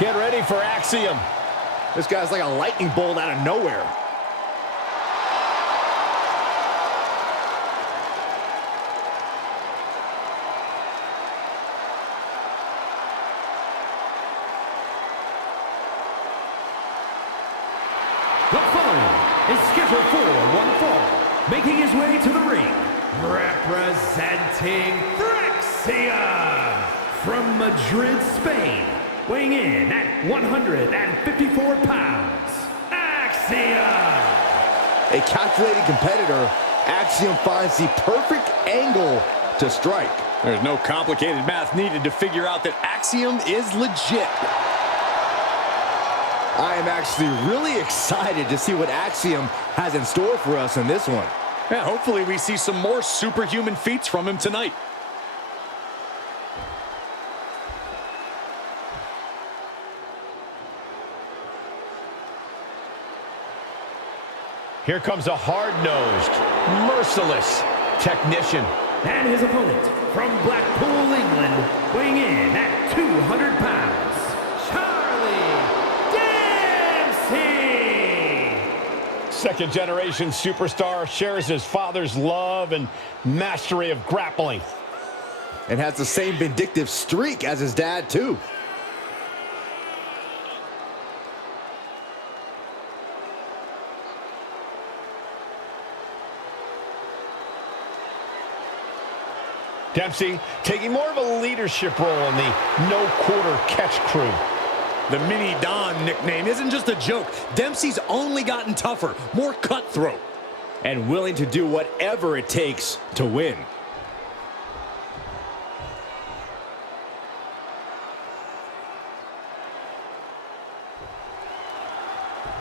Get ready for Axiom. This guy's like a lightning bolt out of nowhere. The following is scheduled for one fall, making his way to the ring, representing Axiom from Madrid, Spain, weighing in at 154 pounds, Axiom! A calculated competitor, Axiom finds the perfect angle to strike. There's no complicated math needed to figure out that Axiom is legit. I am actually really excited to see what Axiom has in store for us in this one. Yeah, hopefully we see some more superhuman feats from him tonight. Here comes a hard-nosed, merciless technician. And his opponent from Blackpool, England, weighing in at 200 pounds, Second-generation superstar shares his father's love and mastery of grappling. And has the same vindictive streak as his dad, too. Dempsey taking more of a leadership role in the no-quarter catch crew. The Mini Don nickname isn't just a joke. Dempsey's only gotten tougher, more cutthroat. And willing to do whatever it takes to win.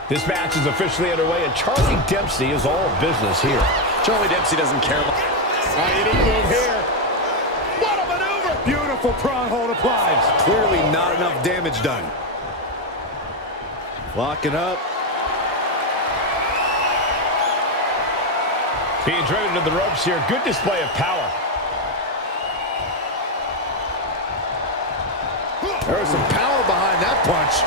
This match is officially underway, and Charlie Dempsey is all business here. Charlie Dempsey doesn't care about... Unique move here. What a maneuver! Beautiful prong hold applied. Clearly not enough damage done. Locking up. Being driven to the ropes here. Good display of power. There was some power behind that punch.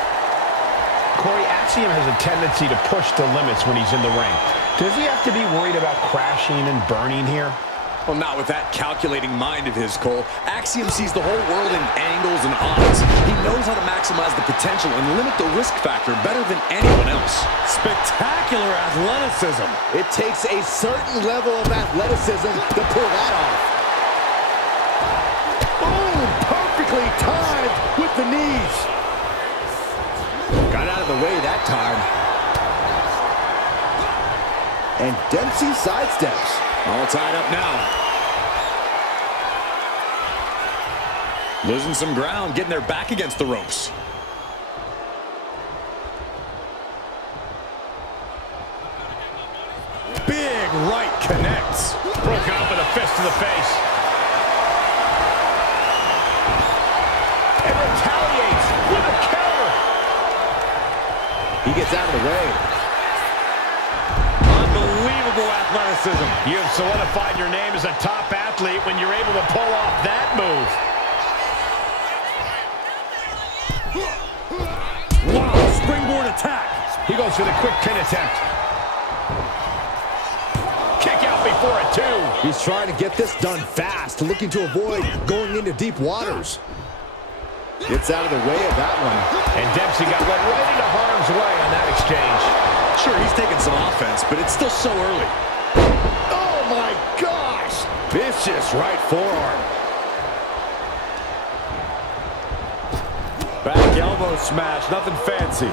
Corey, Axiom has a tendency to push the limits when he's in the ring. Does he have to be worried about crashing and burning here? Well, not with that calculating mind of his, Cole. Axiom sees the whole world in angles and odds. He knows how to maximize the potential and limit the risk factor better than anyone else. Spectacular athleticism. It takes a certain level of athleticism to pull that off. Boom! Perfectly timed with the knees. Got out of the way that time. And Dempsey sidesteps. All tied up now. Losing some ground, getting their back against the ropes. Big right connects. Broken up with a fist to the face. And retaliates with a counter. He gets out of the way. Unbelievable athleticism. You have solidified your name as a top athlete when you're able to pull off that move. Wow, springboard attack. He goes for the quick pin attempt. Kick out before it, too. He's trying to get this done fast, looking to avoid going into deep waters. Gets out of the way of that one. And Dempsey got led right into harm's way on that exchange. Sure, he's taking some offense, but it's still so early. Oh, my gosh! Vicious right forearm. Back elbow smash, nothing fancy.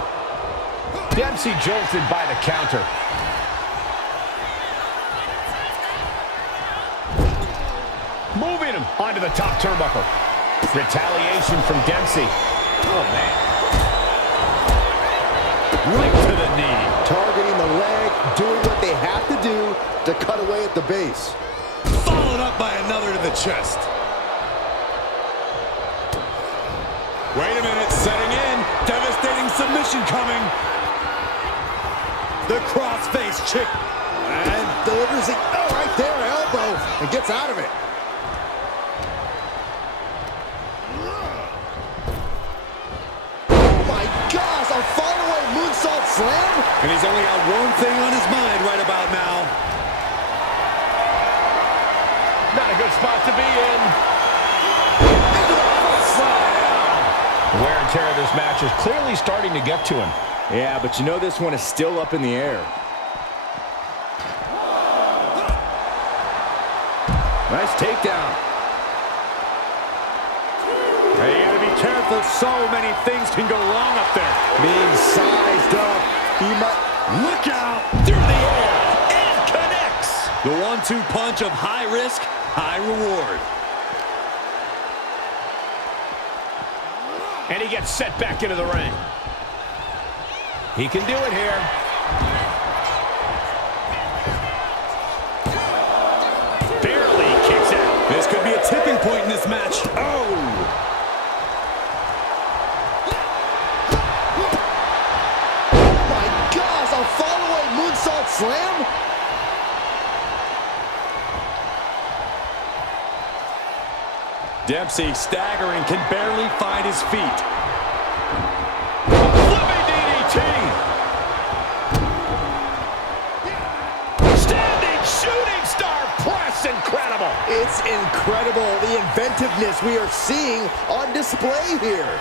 Dempsey jolted by the counter. Moving him onto the top turnbuckle. Retaliation from Dempsey. Oh, man. Right to the knee. Targeting the leg, doing what they have to do to cut away at the base. Followed up by another to the chest. Wait a minute, setting in. Devastating submission coming. The crossface kick. And delivers it, oh, right there, elbow, and gets out of it. moonsault slam? And he's only got one thing on his mind right about now. Not a good spot to be in. The wear and tear of this match is clearly starting to get to him. Yeah, but you know this one is still up in the air. Nice takedown. Hey, you gotta be careful. So many things can go wrong up there. Being sized up. He might... Look out! Through the air. And connects. The 1-2 punch of high risk, high reward. And he gets set back into the ring. He can do it here. Barely kicks out. This could be a tipping point in this match. Oh! My gosh, a follow-away moonsault slam? Dempsey staggering, can barely find his feet. Flipping DDT. Standing shooting star press. Incredible. It's incredible, the inventiveness we are seeing on display here.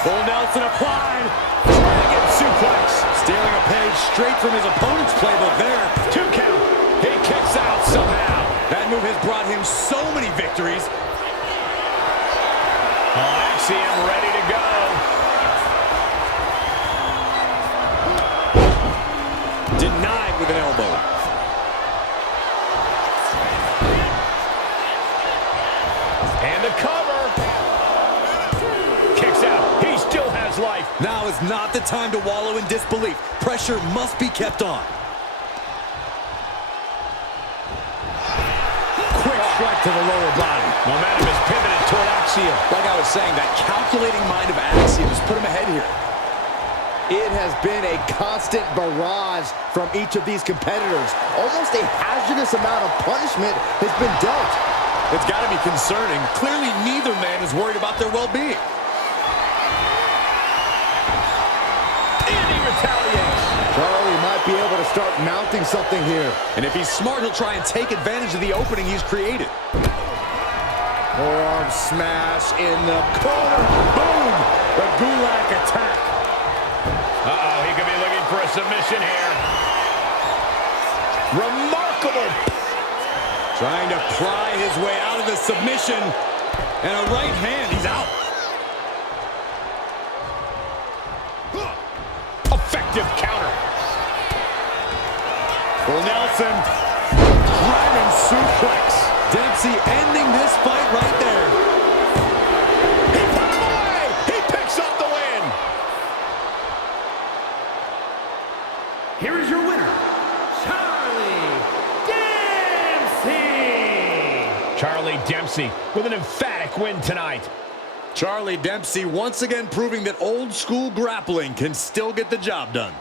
Full Nelson applied. Dragon suplex. Stealing a page straight from his opponent's playbook there. 2 count. He kicks out somehow. That move has brought him so many victories. Axiom ready to go. Denied with an elbow. And the cover. Kicks out. He still has life. Now is not the time to wallow in disbelief. Pressure must be kept on. Strike to the lower body. Momentum is pivoted toward Axiom. Like I was saying, that calculating mind of Axiom has put him ahead here. It has been a constant barrage from each of these competitors. Almost a hazardous amount of punishment has been dealt. It's got to be concerning. Clearly, neither man is worried about their well-being. And he retaliates. Charlie might be able to start mounting something here. And if he's smart, he'll try and take advantage of the opening he's created. Forearm smash in the corner. Boom! The Gulak attack. Uh-oh, he could be looking for a submission here. Remarkable. Trying to pry his way out of the submission. And a right hand, he's out. Effective counter. Full Nelson. Dragon suplex. Dempsey ending this fight right there. He put him away. He picks up the win. Here is your winner, Charlie Dempsey. Charlie Dempsey with an emphatic win tonight. Charlie Dempsey once again proving that old school grappling can still get the job done.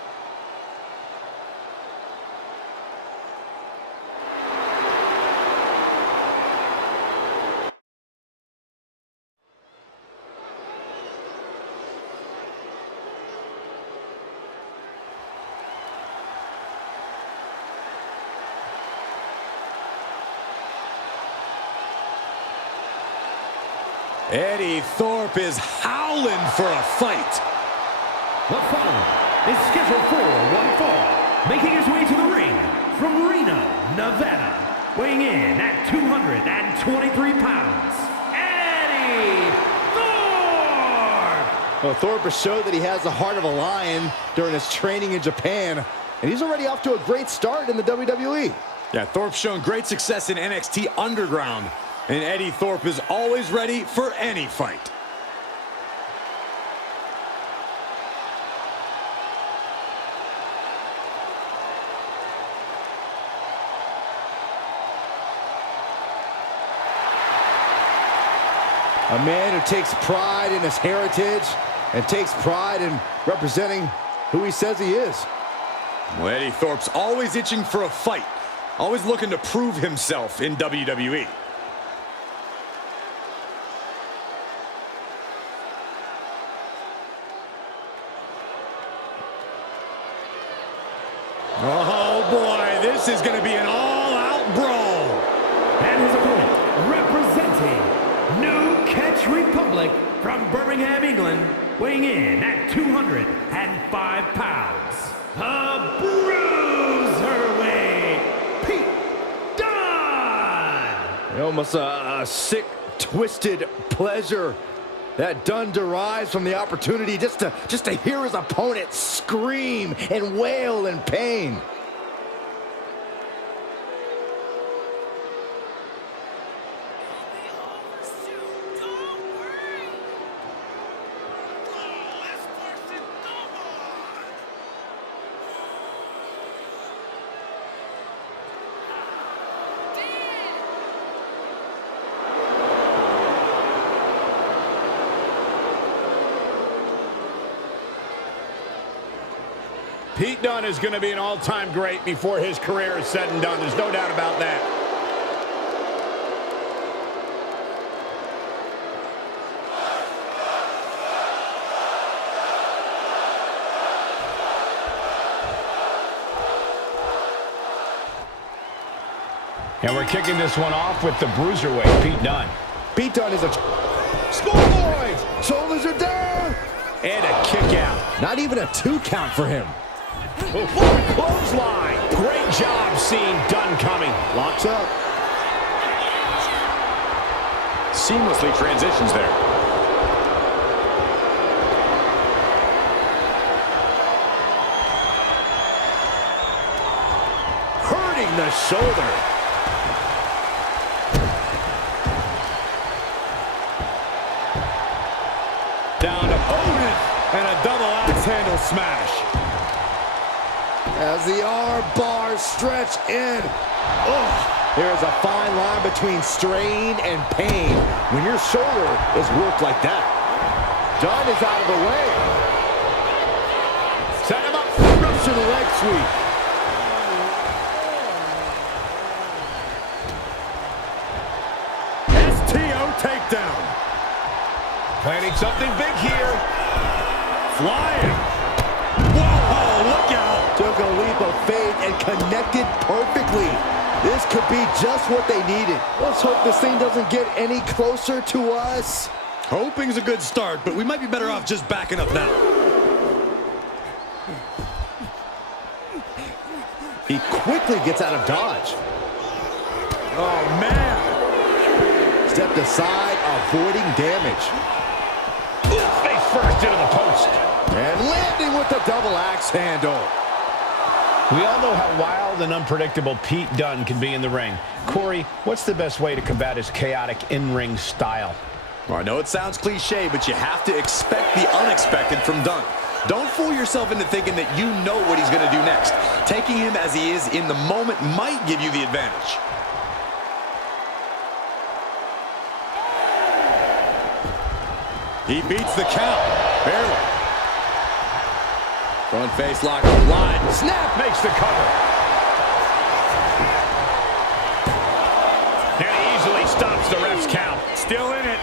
Eddie Thorpe is howling for a fight. The following is scheduled for one fall, making his way to the ring from Reno, Nevada, weighing in at 223 pounds, Eddie Thorpe! Well, Thorpe has showed that he has the heart of a lion during his training in Japan, and he's already off to a great start in the WWE. Yeah, Thorpe's shown great success in NXT Underground, and Eddie Thorpe is always ready for any fight. A man who takes pride in his heritage and takes pride in representing who he says he is. Well, Eddie Thorpe's always itching for a fight, always looking to prove himself in WWE. This is going to be an all-out brawl. And his opponent, representing New Catch Republic from Birmingham, England, weighing in at 205 pounds, a bruiserweight, Pete Dunne! Almost a sick, twisted pleasure that Dunne derives from the opportunity just to hear his opponent scream and wail in pain. Pete Dunne is going to be an all-time great before his career is said and done. There's no doubt about that. And we're kicking this one off with the bruiserweight, Pete Dunne. Pete Dunne is a schoolboy. Shoulders are down. And a kick out. Not even a 2 count for him. Clothesline. Great job seeing Dunne coming. Locks up. Seamlessly transitions there. Hurting the shoulder. Down to opponent and a double axe handle smash. As the arm bars stretch in. Oh, there is a fine line between strain and pain when your shoulder is worked like that. Dunne is out of the way. Set him up. Russian leg sweep. STO takedown. Planning something big here. Flying. Whoa, look out. Took a leap of faith and connected perfectly. This could be just what they needed. Let's hope this thing doesn't get any closer to us. Hoping's a good start, but we might be better off just backing up now. He quickly gets out of dodge. Oh, man. Stepped aside, avoiding damage. Face first into the post. And landing with the double axe handle. We all know how wild and unpredictable Pete Dunne can be in the ring. Corey, what's the best way to combat his chaotic in-ring style? Well, I know it sounds cliche, but you have to expect the unexpected from Dunne. Don't fool yourself into thinking that you know what he's going to do next. Taking him as he is in the moment might give you the advantage. He beats the count. Barely. Front face lock applied. Snap makes the cover. And he easily stops the ref's count. Still in it.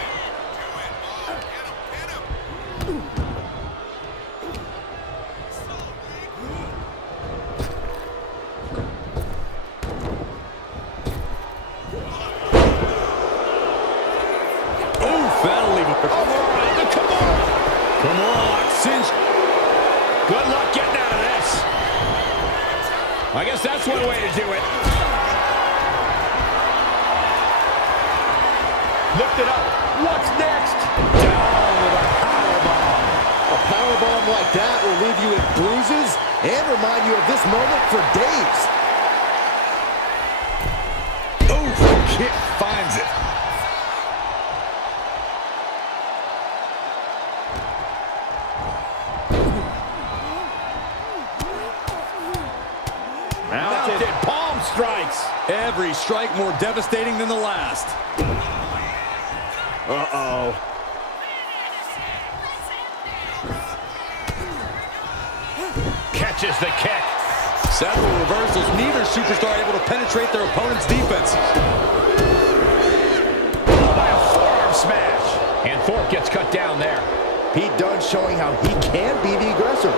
That'll leave it. Come on, cinch. Good luck getting out of this. I guess that's one way to do it. Lift it up. What's next? Down with a powerbomb. A powerbomb like that will leave you with bruises and remind you of this moment for days. Oh, kick finds it. Mounted palm strikes. Every strike more devastating than the last. Uh-oh. Catches the kick. Several reversals. Neither superstar able to penetrate their opponent's defenses. By a forearm smash. And Thorpe gets cut down there. Pete Dunne showing how he can be the aggressor.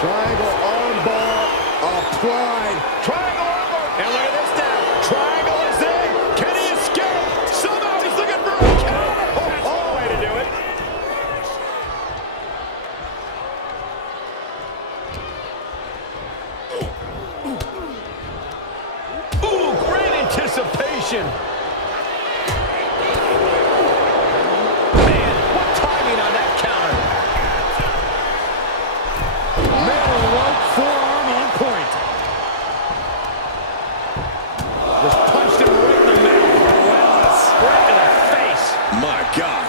Triangle armbar applied. Triangle armbar. And look at this now. Triangle is in. Can he escape? Somehow he's looking for a counter. Oh, way to do it. Ooh, great anticipation. Man, what timing on that counter. Middle rope forearm on point. Just punched him right in the mouth. Relentless. Right in the face. My God.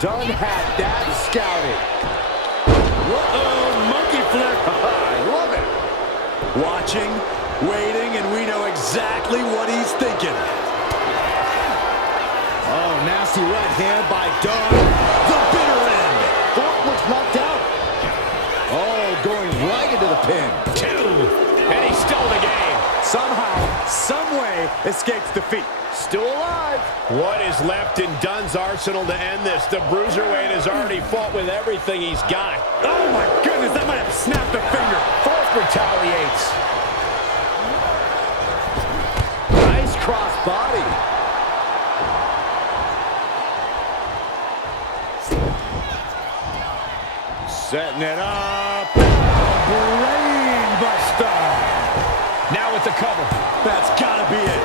Dunn had that scouted. Uh-oh, monkey flip. I love it. Watching, waiting, and we know exactly what he's thinking. Oh, nasty right hand by Dunn. The bitter end. Thorpe looks knocked out. Oh, going right into the pin. 2. And he's still in the game. Somehow, someway, escapes defeat. Still alive. What is left in Dunn's arsenal to end this? The Bruiserweight has already fought with everything he's got. Oh my goodness, that might have snapped a finger. Thorpe retaliates. Nice cross body. Setting it up. Brain buster. Now with the cover. That's gotta be it.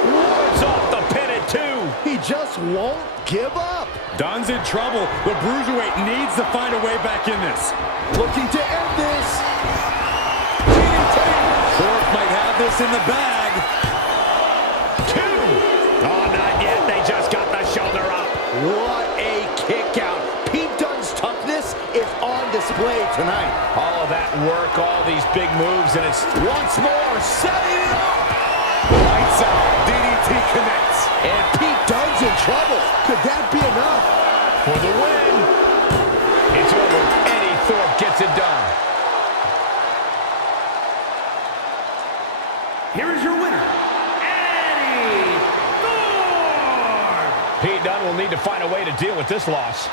Ward's off the pin at 2. He just won't give up. Dunn's in trouble. The Bruiserweight needs to find a way back in this. Looking to end this. Thorpe might have this in the bag. 2. Oh, not yet. They just got the shoulder up. What a kick out. Pete Dunne's toughness is on display tonight. All of that work, all these big moves, and it's Once more, setting it up. Lights out. DDT connects. And Pete Dunne's in trouble. Could that be enough? for the win. It's over. Eddie Thorpe gets it done. Here is your winner, Eddie Thorpe. Pete Dunne will need to find a way to deal with this loss.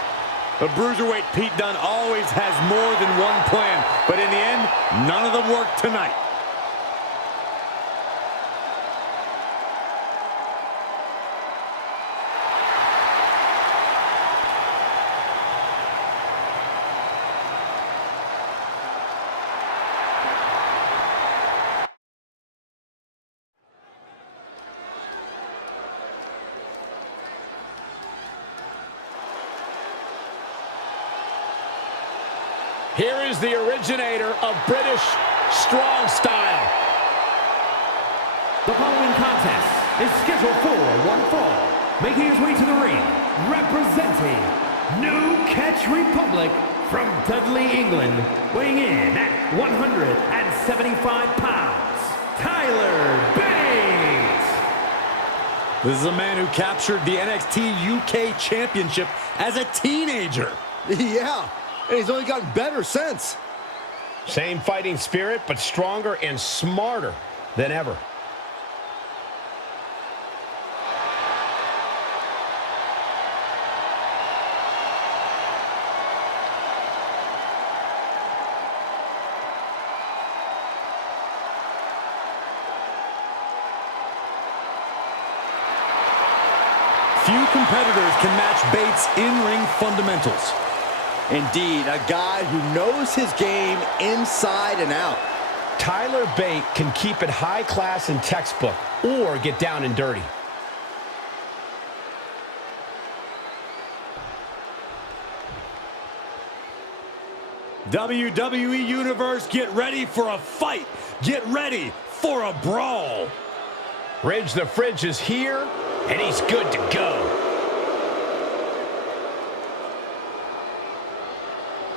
The Bruiserweight Pete Dunne always has more than one plan, but in the end, none of them work tonight. Here is the originator of British strong style. The following contest is scheduled for one fall. Making his way to the ring, representing New Catch Republic from Dudley, England, weighing in at 175 pounds, Tyler Bate. This is a man who captured the NXT UK Championship as a teenager. Yeah, and he's only gotten better since. Same fighting spirit, but stronger and smarter than ever. Few competitors can match Bates' in-ring fundamentals. Indeed, a guy who knows his game inside and out. Tyler Bate can keep it high class and textbook or get down and dirty. WWE Universe, get ready for a fight. Get ready for a brawl. Ridge the Fridge is here, and he's good to go.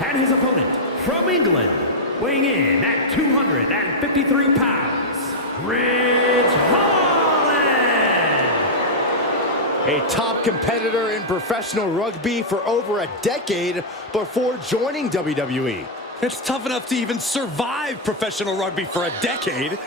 And his opponent from England, weighing in at 253 pounds, Ridge Holland. A top competitor in professional rugby for over a decade before joining WWE. It's tough enough to even survive professional rugby for a decade.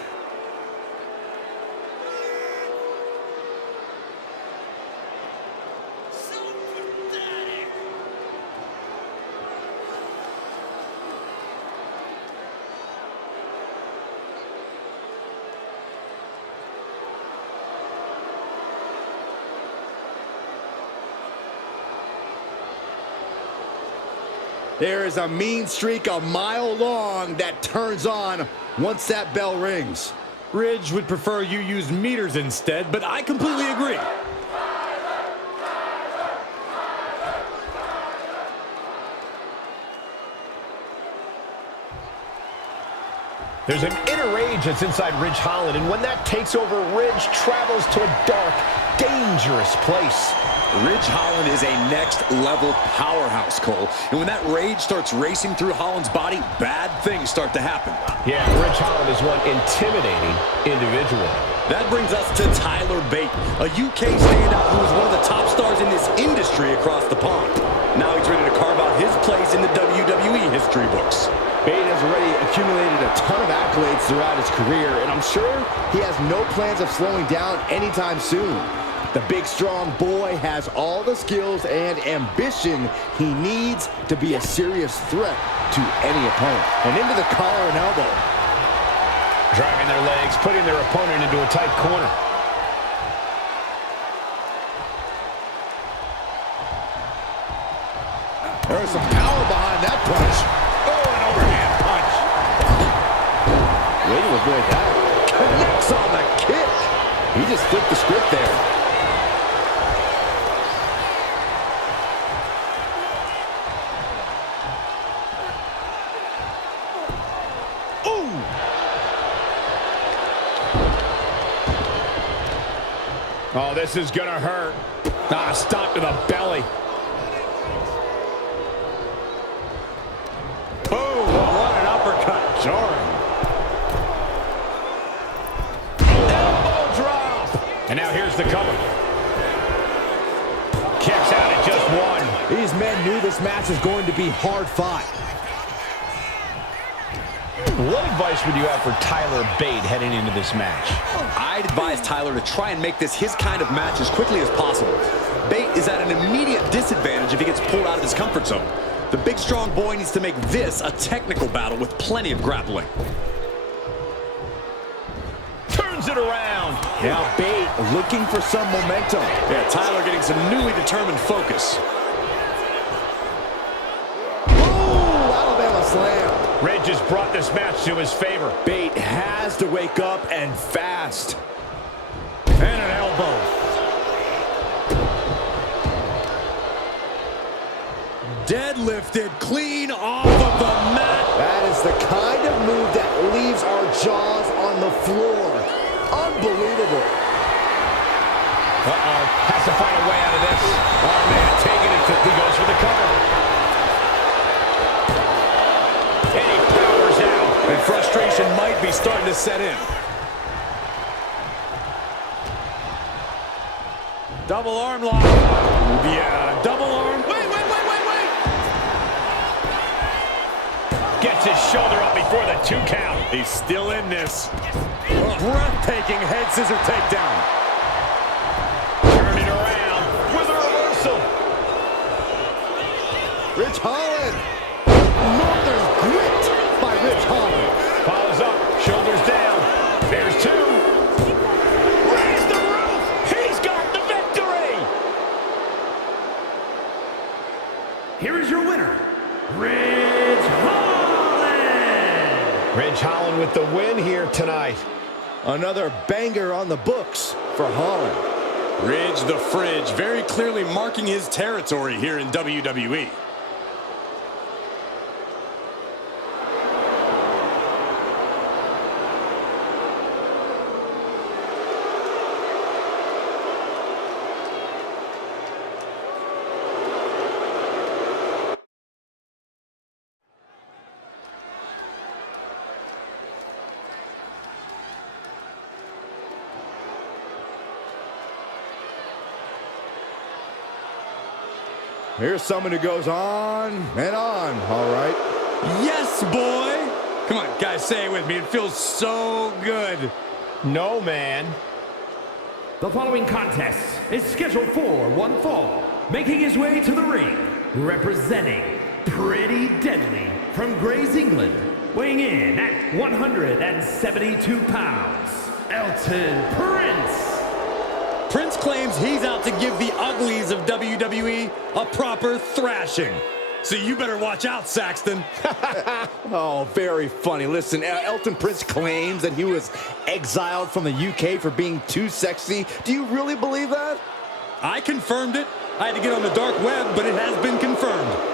There is a mean streak a mile long that turns on once that bell rings. Ridge would prefer you use meters instead, but I completely agree. There's an inner rage that's inside Ridge Holland, and when that takes over, Ridge travels to a dark, dangerous place. Ridge Holland is a next-level powerhouse, Cole. And when that rage starts racing through Holland's body, bad things start to happen. Yeah, Ridge Holland is one intimidating individual. That brings us to Tyler Bate, a UK standout who is one of the top stars in this industry across the pond. Now he's ready to carve out his place in the WWE history books. Bate has already accumulated a ton of accolades throughout his career, and I'm sure he has no plans of slowing down anytime soon. The big, strong boy has all the skills and ambition he needs to be a serious threat to any opponent. And into the collar and elbow. Driving their legs, putting their opponent into a tight corner. There's some power behind that punch. Oh, an overhand punch. Way to avoid that. Connects on the kick. He just flipped the script there. Ooh. Oh, this is gonna hurt. Stop to the belly. Boom, what an uppercut, jarring. Elbow drop. And now here's the cover. Kicks out at just one. These men knew this match was going to be hard fought. What advice would you have for Tyler Bate heading into this match? I'd advise Tyler to try and make this his kind of match as quickly as possible. Bate is at an immediate disadvantage if he gets pulled out of his comfort zone. The big, strong boy needs to make this a technical battle with plenty of grappling. Turns it around. Now Bate looking for some momentum. Yeah, Tyler getting some newly determined focus. Ooh, Alabama slam. Ridge has brought this match to his favor. Bate has to wake up and fast. And an elbow. Deadlifted clean off of the mat. That is the kind of move that leaves our jaws on the floor. Unbelievable. Uh-oh. Has to find a way out of this. Oh, man, taking it. He goes for the cover. And he powers out. And frustration might be starting to set in. Double arm lock. Yeah, double arm. Wait. Gets his shoulder up before the 2 count. He's still in this. Breathtaking head scissor takedown. Turning around with a reversal. Ridge Holland. Northern grit by Ridge Holland. Follows up, shoulders down. There's 2. Raise the roof. He's got the victory. Here is your winner, Ridge Holland. Ridge Holland with the win here tonight. Another banger on the books for Holland. Ridge the Fridge very clearly marking his territory here in WWE. Here's someone who goes on and on, all right? Yes, boy! Come on, guys, say it with me. It feels so good. No, man. The following contest is scheduled for one fall. Making his way to the ring, representing Pretty Deadly from Grays, England. Weighing in at 172 pounds, Elton Prince. Prince claims he's out to give the uglies of WWE a proper thrashing. So you better watch out, Saxton. Oh, very funny. Listen, Elton Prince claims that he was exiled from the UK for being too sexy. Do you really believe that? I confirmed it. I had to get on the dark web, but it has been confirmed.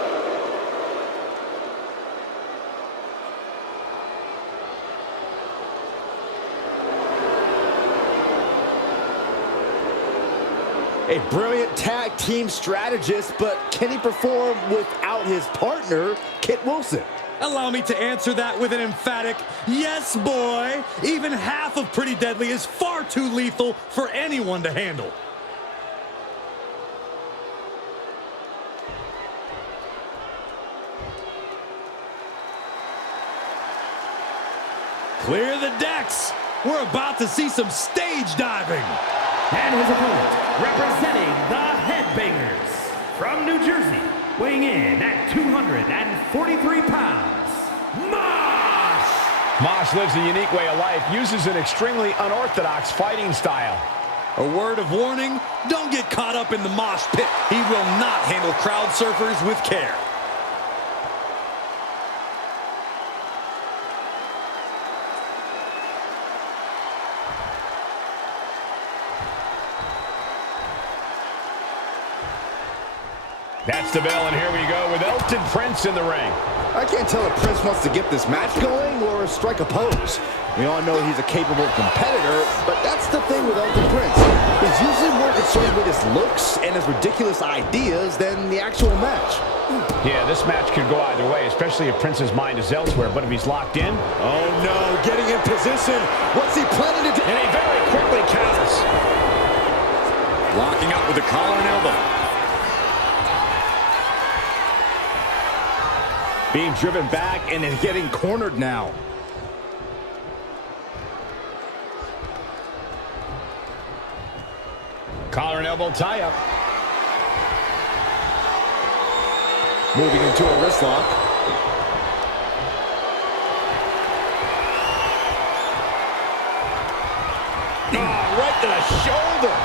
A brilliant tag team strategist, but can he perform without his partner, Kit Wilson? Allow me to answer that with an emphatic yes, boy. Even half of Pretty Deadly is far too lethal for anyone to handle. Clear the decks. We're about to see some stage diving. And his opponent, representing the Headbangers, from New Jersey, weighing in at 243 pounds, Mosh! Mosh lives a unique way of life, uses an extremely unorthodox fighting style. A word of warning, don't get caught up in the mosh pit. He will not handle crowd surfers with care. That's the bell, and here we go with Elton Prince in the ring. I can't tell if Prince wants to get this match going or strike a pose. We all know he's a capable competitor, but that's the thing with Elton Prince. He's usually more concerned with his looks and his ridiculous ideas than the actual match. Yeah, this match could go either way, especially if Prince's mind is elsewhere. But if he's locked in... Oh, no, getting in position. What's he planning to do? And he very quickly counters. Locking up with the collar and elbow. Being driven back and then getting cornered now. Collar and elbow tie-up. Moving into a wrist lock. Right to the shoulder.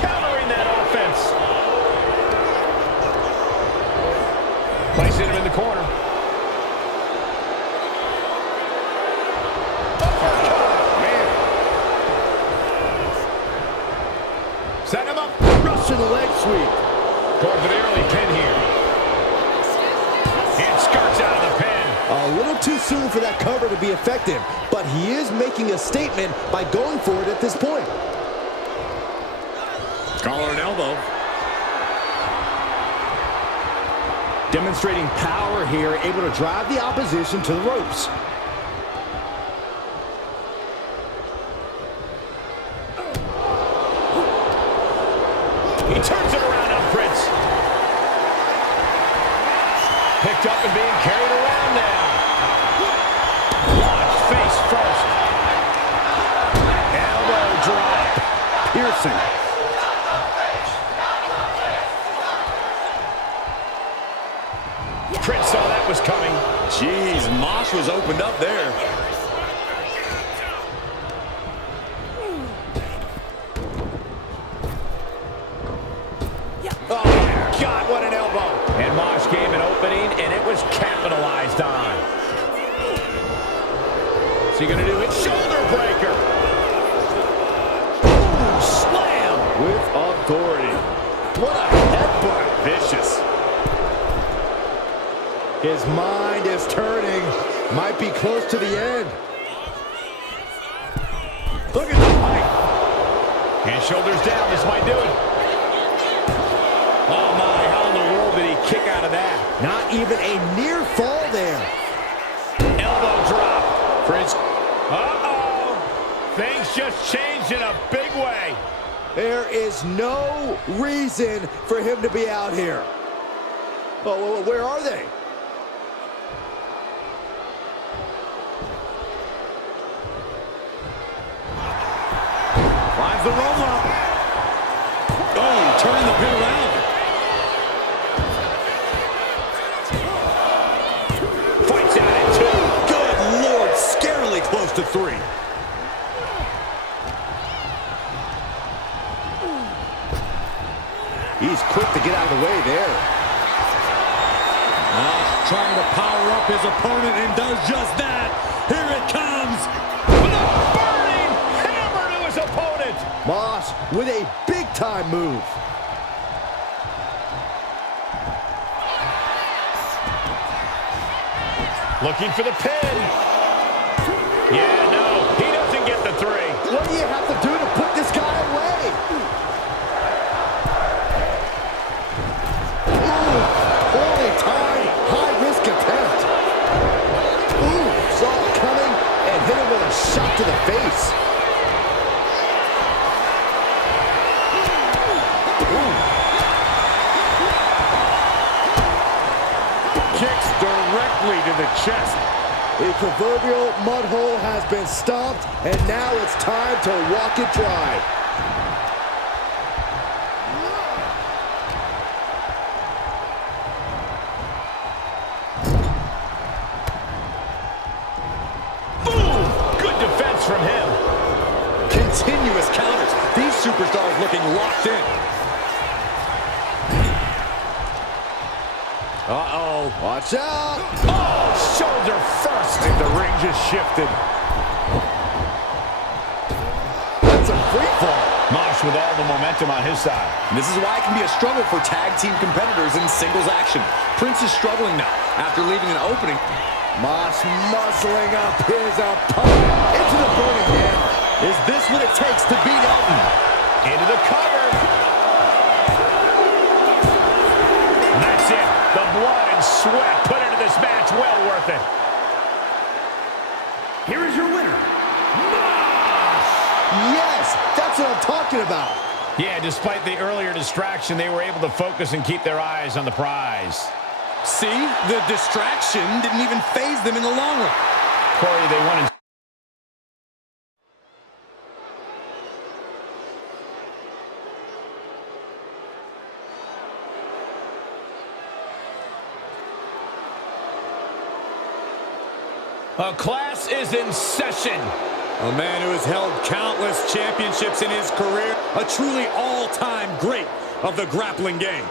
Countering that offense. Placing him in the corner. Man. Set him up. Russian leg sweep. Going for the early pin here. And skirts out of the pin. A little too soon for that cover to be effective, but he is making a statement by going for it at this point. Collar and elbow. Demonstrating power here, able to drive the opposition to the ropes. He turns it around on Prince. Picked up and being carried around now. Launched face first. Elbow drop. Piercing. Prince saw that was coming. Jeez, Mosh was opened up there. Oh, God, what an elbow. And Mosh gave an opening, and it was capitalized on. What's he going to do? It's shoulder breaker. Ooh, slam. With authority. What a headbutt. Vicious. His mind is turning. Might be close to the end. Look at the height. And shoulders down. This might do it. Oh, my. How in the world did he kick out of that? Not even a near fall there. Elbow drop. Prince. Uh-oh. Things just changed in a big way. There is no reason for him to be out here. Oh, where are they? Finds the roll up. Oh, turning the pin around. Fights out at 2. Good Lord, scarily close to 3. He's he's quick to get out of the way there. Trying to power up his opponent and does just that. Here it comes. With a burning hammer to his opponent. Moss with a big-time move. Looking for the pin. Yeah, no, he doesn't get the 3. What do you have to do to put this guy away? Ooh, poorly timed, high-risk attempt. Ooh, saw it coming and hit him with a shot to the face. Kicks directly to the chest. The proverbial mud hole has been stomped, and now it's time to walk it dry. Boom! Good defense from him. Continuous counters. These superstars looking locked in. Uh-oh. Watch out. Oh, shoulder first. And the ring just shifted. That's a free fall. Mosh with all the momentum on his side. This is why it can be a struggle for tag team competitors in singles action. Prince is struggling now after leaving an opening. Moss muscling up his opponent into the burning hammer. Is this what it takes to beat Elton? Into the cover. And that's it. The blood and sweat put into this match. Well worth it. Here is your winner, Mosh! Yes, that's what I'm talking about. Yeah, despite the earlier distraction, they were able to focus and keep their eyes on the prize. See, the distraction didn't even faze them in the long run. Corey, they won in A class is in session. A man who has held countless championships in his career. A truly all-time great of the grappling game.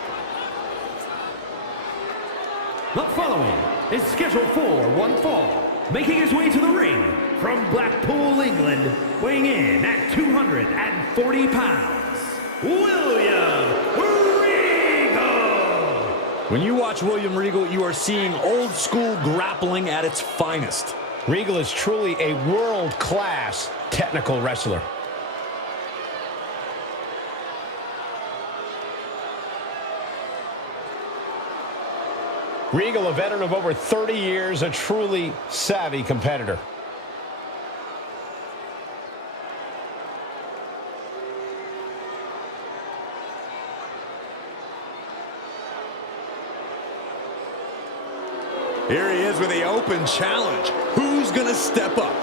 The following is scheduled for one fall. Making his way to the ring from Blackpool, England, weighing in at 240 pounds, William Regal! When you watch William Regal, you are seeing old-school grappling at its finest. Regal is truly a world-class technical wrestler. Regal, a veteran of over 30 years, a truly savvy competitor. Here he is with the open challenge. Who's going to step up?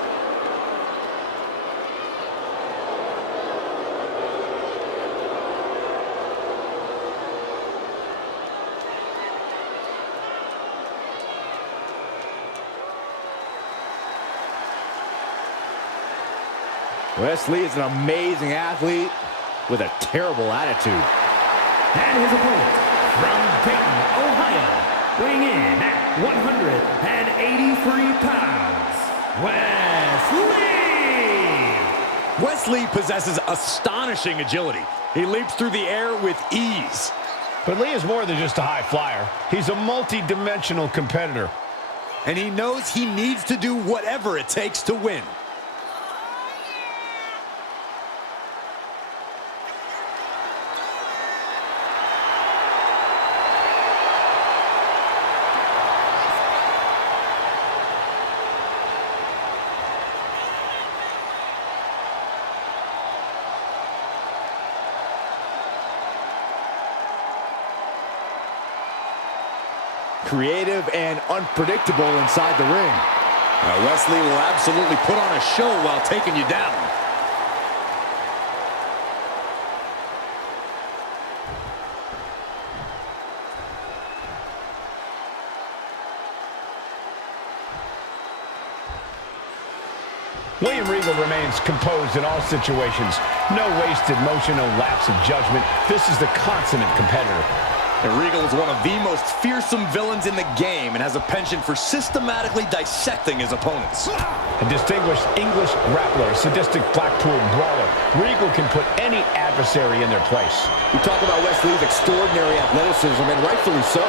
Wesley is an amazing athlete with a terrible attitude. And his opponent from Dayton, Ohio, weighing in at 183 pounds, Wesley! Wesley possesses astonishing agility. He leaps through the air with ease. But Lee is more than just a high flyer. He's a multi-dimensional competitor. And he knows he needs to do whatever it takes to win. Creative and unpredictable inside the ring. Now Wesley will absolutely put on a show while taking you down. William Regal remains composed in all situations. No wasted motion, no lapse of judgment. This is the consummate competitor. And Regal is one of the most fearsome villains in the game and has a penchant for systematically dissecting his opponents. A distinguished English grappler, a sadistic Blackpool brawler, Regal can put any adversary in their place. We talk about Wesley's extraordinary athleticism, and rightfully so.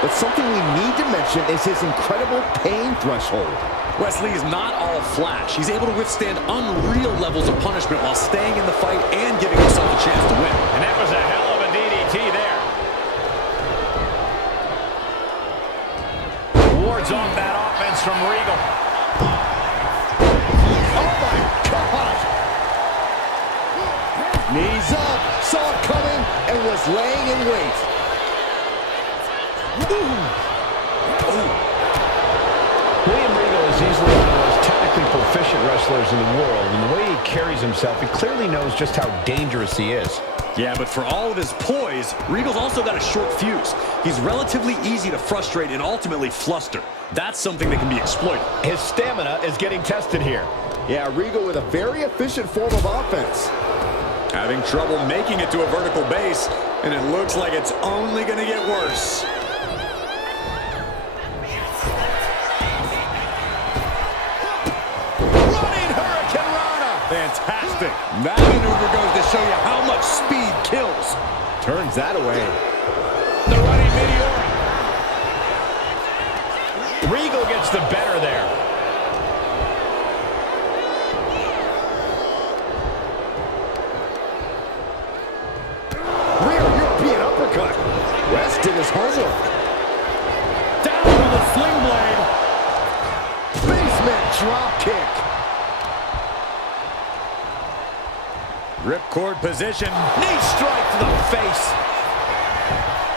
But something we need to mention is his incredible pain threshold. Wesley is not all flash. He's able to withstand unreal levels of punishment while staying in the fight and giving himself a chance to win. And that was a hell of a DDT there. Wards off that offense from Regal. Oh my God! Knees up, saw it coming, and was laying in wait. William Regal is easily one of the most technically proficient wrestlers in the world, and the way he carries himself, he clearly knows just how dangerous he is. Yeah, but for all of his poise, Regal's also got a short fuse. He's relatively easy to frustrate and ultimately fluster. That's something that can be exploited. His stamina is getting tested here. Yeah, Regal with a very efficient form of offense. Having trouble making it to a vertical base, and it looks like it's only going to get worse. Running Hurricane Rana! Fantastic. That maneuver goes to show you how much speed kills. Turns that away. The running Meteora. Regal gets the better there. Rear European uppercut. West did his homework. Down with a sling blade. Basement drop kick. Ripcord position. Knee strike to the face.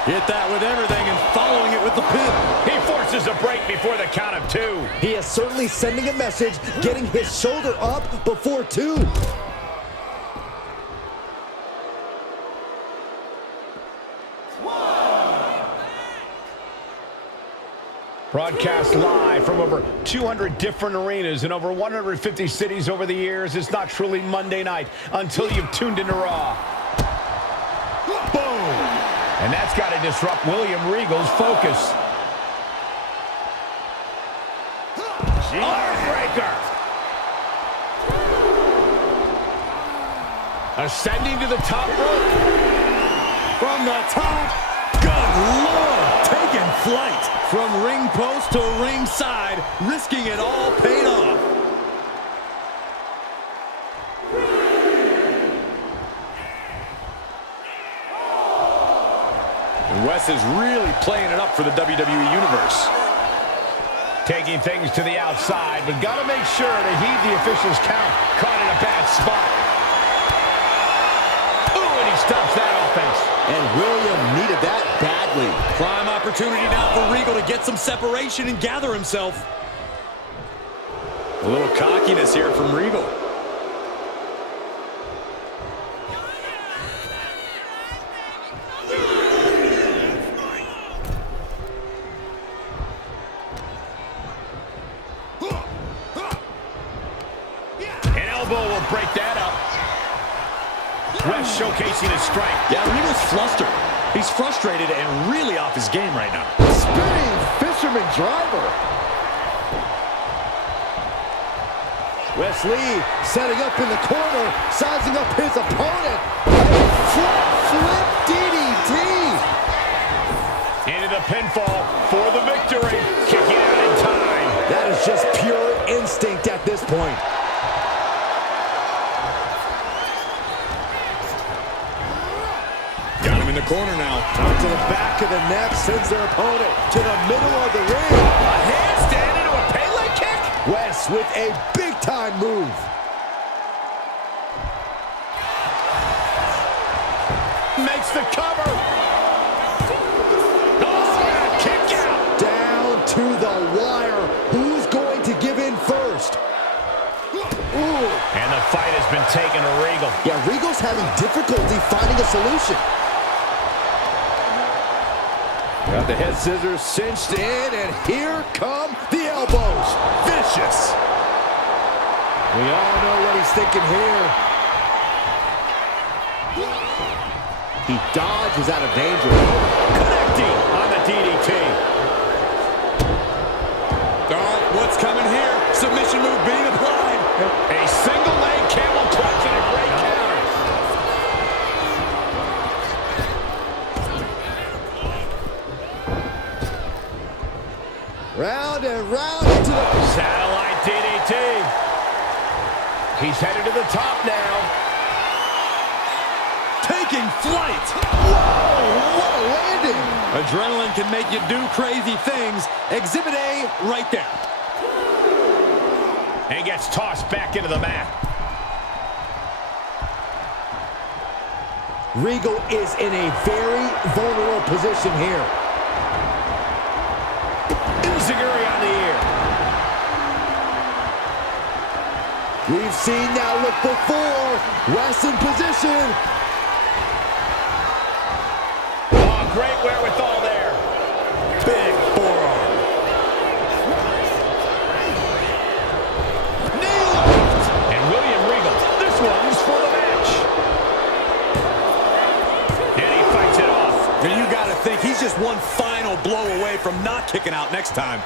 Hit that with everything and following it with the pin. He forces a break before the count of 2. He is certainly sending a message, getting his shoulder up before 2. Broadcast live from over 200 different arenas in over 150 cities over the years. It's not truly Monday night until you've tuned into Raw. Boom! And that's got to disrupt William Regal's focus. Armbreaker! Ascending to the top rope. From the top. Good Lord! Taking flight. From ring post to ringside, risking it all paid off. And Wes is really playing it up for the WWE Universe. Taking things to the outside, but got to make sure to heed the official's count. Caught in a bad spot. Ooh, and he stops that offense. And William needed that badly. Prime opportunity now for Regal to get some separation and gather himself. A little cockiness here from Regal. An elbow will break that up. West showcasing his strength. Yeah, Regal's flustered. He's frustrated and really off his game right now. Spinning fisherman driver. Wesley setting up in the corner, sizing up his opponent. Flip DDT. Into the pinfall for the victory. Kicking out in time. That is just pure instinct at this point. In the corner now. Up to the back of the neck, sends their opponent to the middle of the ring. A handstand into a Pele kick. West with a big-time move. Makes the cover. Oh, kick out. Down to the wire. Who's going to give in first? Ooh. And the fight has been taken to Regal. Yeah, Regal's having difficulty finding a solution. Got the head scissors cinched in, and here come the elbows. Vicious. We all know what he's thinking here. He dodges out of danger. Connecting on the DDT. Oh, what's coming here? Submission move being applied. A single leg camel clutch and a great counter. Round and round into the... Satellite DDT. He's headed to the top now. Taking flight. Whoa, what a landing. Adrenaline can make you do crazy things. Exhibit A right there. And he gets tossed back into the mat. Regal is in a very vulnerable position here. Uziguri on the ear. We've seen that look before. West in position. Oh, great wherewithal there. Big forearm. Knee lift. And William Regal, this one's for the match. And he fights it off. And you got to think he's just one final blow away from not kicking out next time.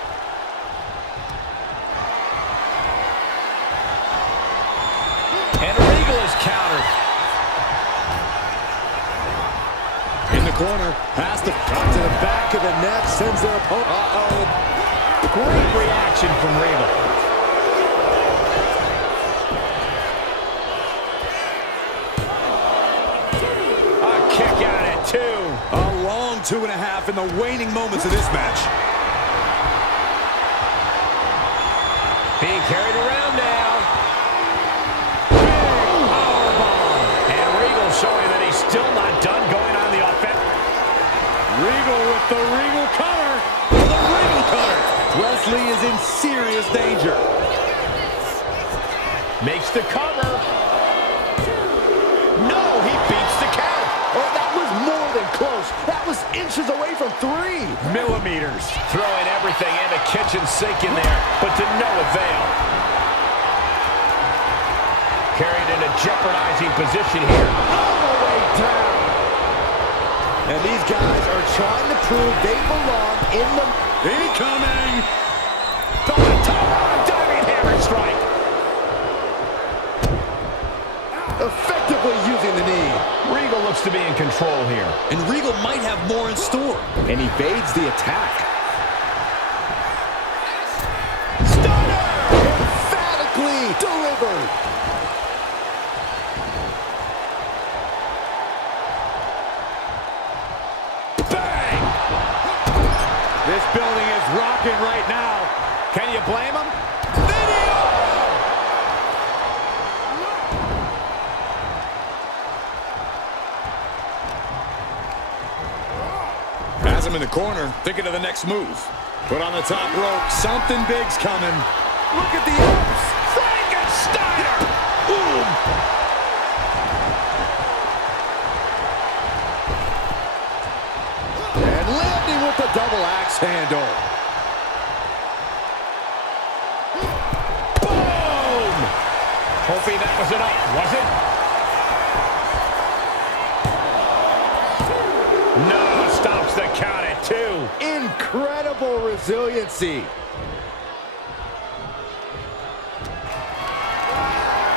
And Regal is countered. In the corner, has to Got to the back of the neck, sends their opponent. Great reaction from Regal. A kick out at 2. A long 2.5 in the waning moments of this match. Being carried around now. Big powerbomb. And Regal showing that he's still not done going on the offense. Regal with the Regal cutter. The Regal cutter. Wesley is in serious danger. Makes the cover. No, he beats the count. Oh, that was more than close. That was inches away from 3 millimeters. Throwing everything in the kitchen sink in there, but to no avail. Carried in a jeopardizing position here. All the way down. And these guys are trying to prove they belong in the... Incoming. From the top, diving hammer strike. effectively using the knee. Regal looks to be in control here. And Regal might have more in store. And evades the attack. Stunner! Emphatically delivered. Bang! This building is rocking right now. Can you blame him? Video! Has him in the corner, thinking of the next move. Put on the top rope, something big's coming. Look at the ups! Frankensteiner! Boom! And landing with the double axe handle. Boom! Hoping that was enough, was it? No, stops the count at 2. Incredible resiliency.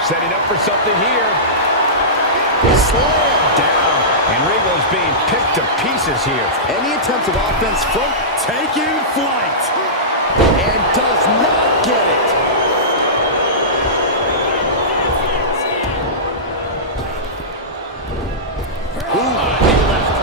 Setting up for something here. Slam down. And Regal's being picked to pieces here. Any attempts of offense from Taking flight. and does not get it. Knee lift.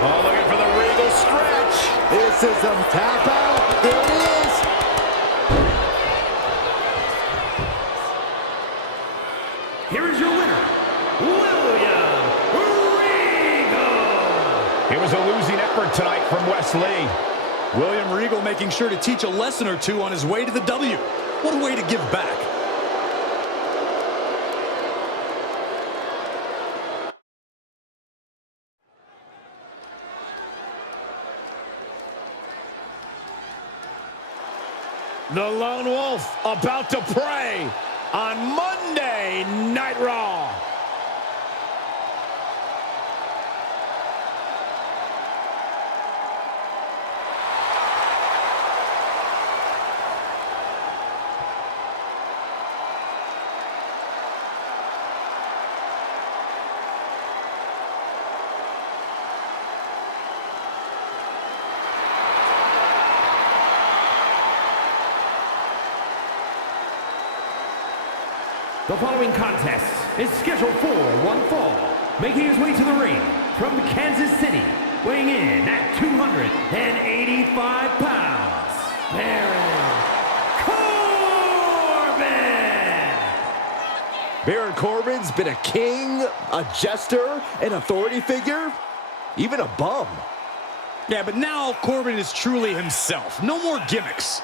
Oh, looking for the Regal stretch. This is a tap out. There it is. Here is your winner, William Regal. It was a losing effort tonight from Wes Lee. William Regal making sure to teach a lesson or two on his way to the W. What a way to give back. The Lone Wolf about to prey on Monday Night Raw. The following contest is scheduled for one fall, making his way to the ring from Kansas City, weighing in at 285 pounds, Baron Corbin! Baron Corbin's been a king, a jester, an authority figure, even a bum. Yeah, but now Corbin is truly himself. No more gimmicks.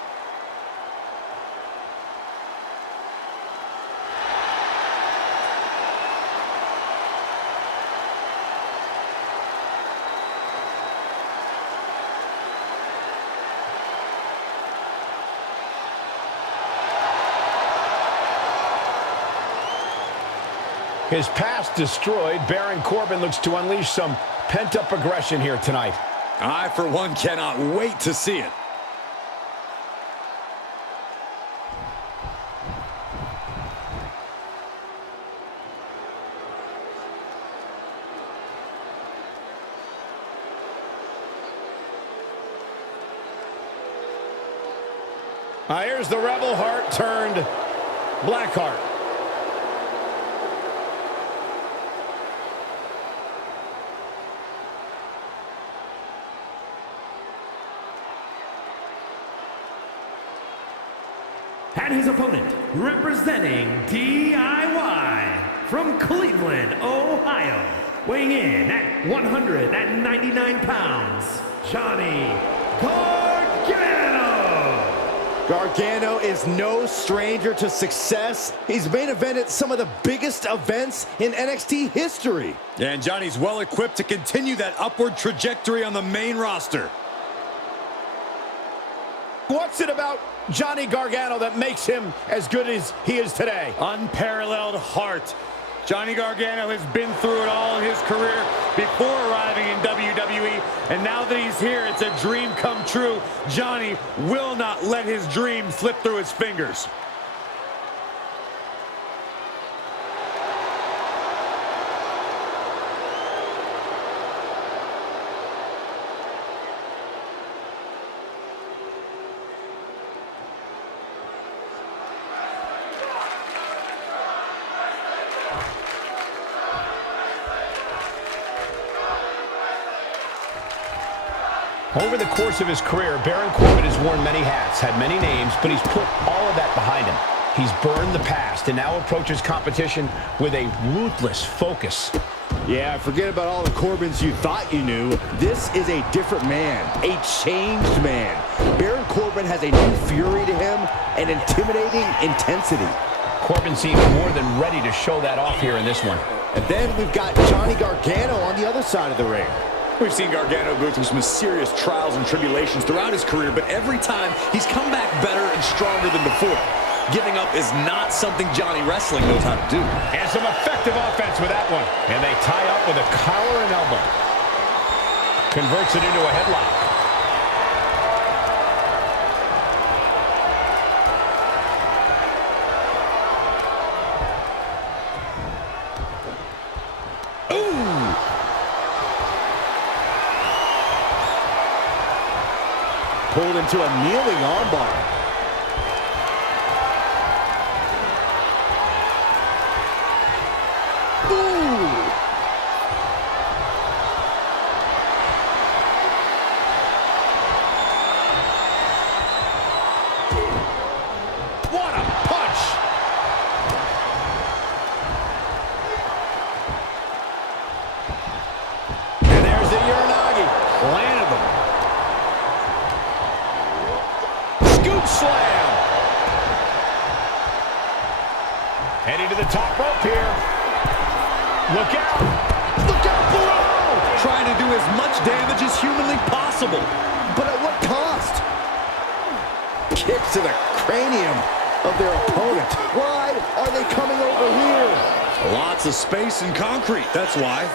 His past destroyed, Baron Corbin looks to unleash some pent-up aggression here tonight. I, for one, cannot wait to see it. Here's the Rebel Heart turned Blackheart. And his opponent, representing DIY from Cleveland, Ohio, weighing in at 199 pounds, Johnny Gargano. Gargano is no stranger to success. He's main evented some of the biggest events in NXT history. And Johnny's well equipped to continue that upward trajectory on the main roster. What's it about Johnny Gargano that makes him as good as he is today? Unparalleled heart. Johnny Gargano has been through it all in his career before arriving in WWE, and now that he's here, it's a dream come true. Johnny will not let his dream slip through his fingers. Over the course of his career, Baron Corbin has worn many hats, had many names, but he's put all of that behind him. He's burned the past and now approaches competition with a ruthless focus. Yeah, forget about all the Corbins you thought you knew. This is a different man, a changed man. Baron Corbin has a new fury to him, an intimidating intensity. Corbin seems more than ready to show that off here in this one. And then we've got Johnny Gargano on the other side of the ring. We've seen Gargano go through some serious trials and tribulations throughout his career, but every time he's come back better and stronger than before. Giving up is not something Johnny Wrestling knows how to do. And some effective offense with that one. And they tie up with a collar and elbow. Converts it into a headlock. Pulled into a kneeling armbar. What a punch! And there's the Uranagi. Landed them. Scoop slam. Heading to the top rope here. Look out. Look out below. Trying to do as much damage as humanly possible. But at what cost? Kick to the cranium of their opponent. Why are they coming over here? Lots of space and concrete, that's why.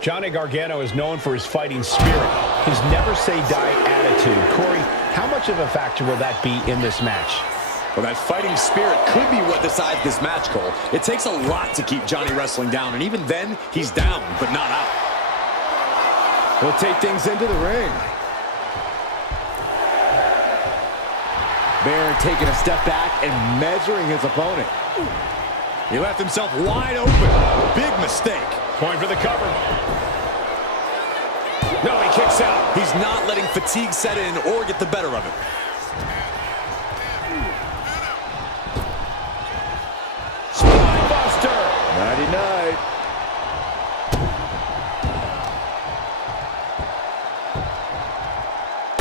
Johnny Gargano is known for his fighting spirit, his never-say-die attitude. Corey, how much of a factor will that be in this match? Well, that fighting spirit could be what decides this match, Cole. It takes a lot to keep Johnny Wrestling down, and even then, he's down, but not out. We'll take things into the ring. Baron taking a step back and measuring his opponent. He left himself wide open. Big mistake. Going for the cover. No, he kicks out. He's not letting fatigue set in or get the better of him. Spinebuster. Nighty-night.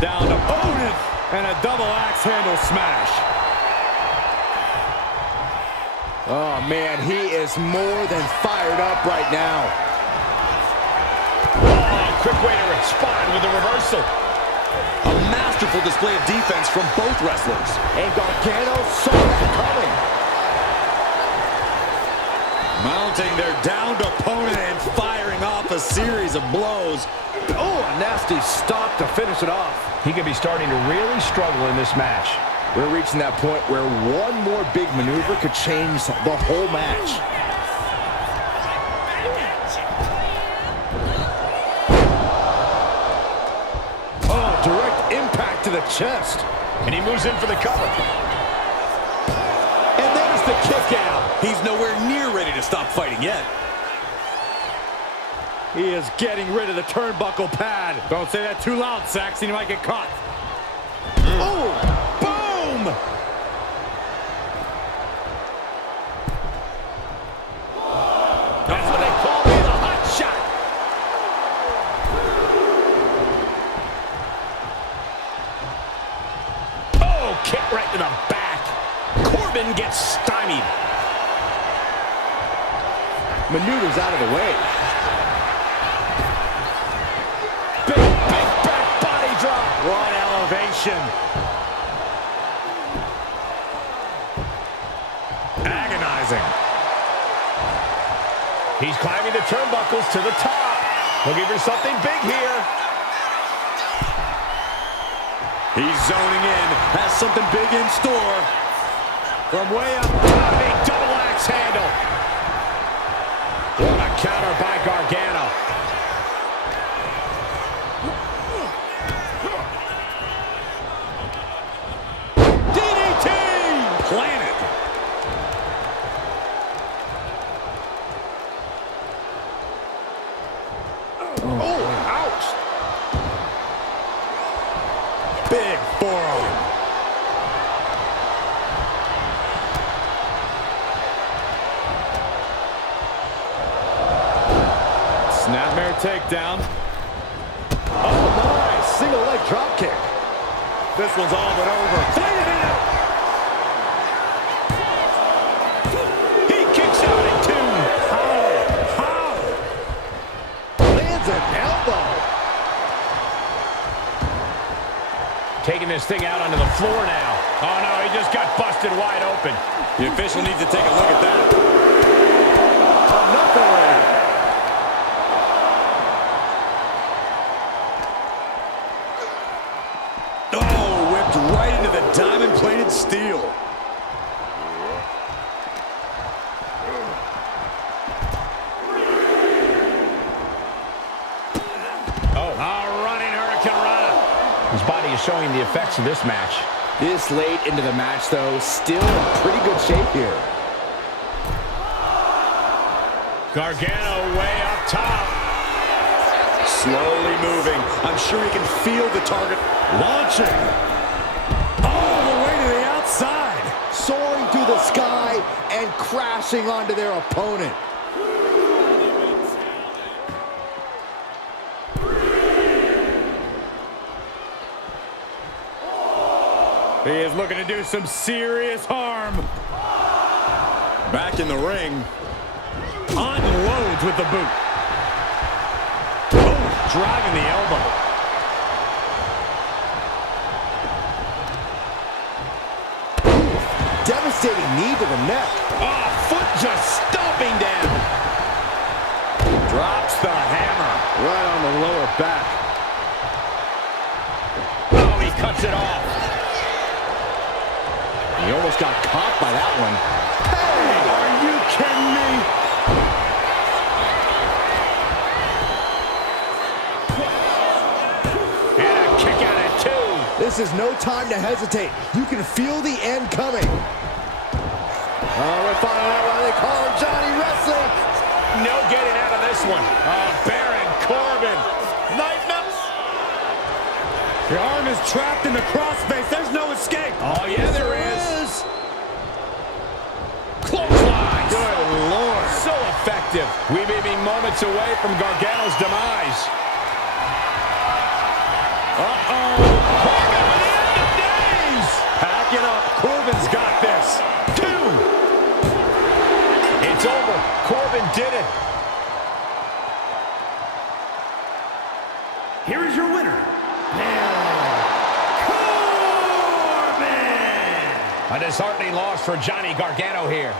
Down opponent and a double axe handle smash. Oh, man, he is more than fired up right now. Oh, quick way to respond with a reversal. A masterful display of defense from both wrestlers. And Gargano saw that coming. Mounting their downed opponent and firing off a series of blows. Oh, a nasty stop to finish it off. He could be starting to really struggle in this match. We're reaching that point where one more big maneuver could change the whole match. Oh, direct impact to the chest. And he moves in for the cover. And there's the kick out. He's nowhere near ready to stop fighting yet. He is getting rid of the turnbuckle pad. Don't say that too loud, Saxon. You might get caught. Oh, boom! That's what they call me, the hot shot. Oh, kick right to the back. Corbin gets stymied. Maneuvers out of the way. Big back body drop. What elevation. Agonizing. He's climbing the turnbuckles to the top. Looking for something big here. He's zoning in, has something big in store. From way up, big double axe handle. What a counter by Gargano. DDT! Planted. Oh, ouch. Big forearm. Snapmare takedown. Oh, nice. Single leg drop kick. This one's all but over. Wait a minute. He kicks out at two. How? Lands an elbow. Taking this thing out onto the floor now. Oh, no, he just got busted wide open. The official needs to take a look at that. Enough already. Oh, whipped right into the diamond-plated steel. Oh, a running Hurricane Rana. His body is showing the effects of this match. This late into the match, though, still in pretty good shape here. Gargano way up top. Slowly moving. I'm sure he can feel the target. Launching. All the way to the outside. Soaring through the sky and crashing onto their opponent. He is looking to do some serious harm. Back in the ring. Unloads with the boot. Oh, driving the elbow. devastating knee to the neck. Oh, foot just stomping down. Drops the hammer. Right on the lower back. Oh, he cuts it off. He almost got caught by that one. Hey, are you kidding me? And a kick out at 2. This is no time to hesitate. You can feel the end coming. Oh, we're finding out why they call him Johnny Wrestling. No getting out of this one. Oh, Baron Corbin. Knife nuts. The arm is trapped in the crossface. There's no escape. Oh, yeah, there is. Clothesline. Good Lord. So effective. We may be moments away from Gargano's demise. Uh-oh. Corbin with the end of days. Pack it up. Corbin's got this. 2. It's over. Corbin did it. Here is your winner, Corbin! A disheartening loss for Johnny Gargano here.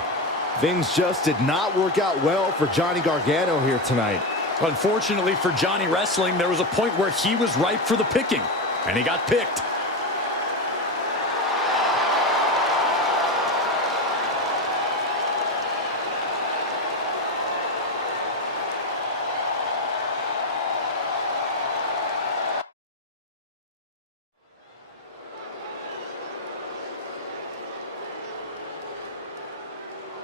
Things just did not work out well for Johnny Gargano here tonight. Unfortunately for Johnny Wrestling, there was a point where he was ripe for the picking, and he got picked.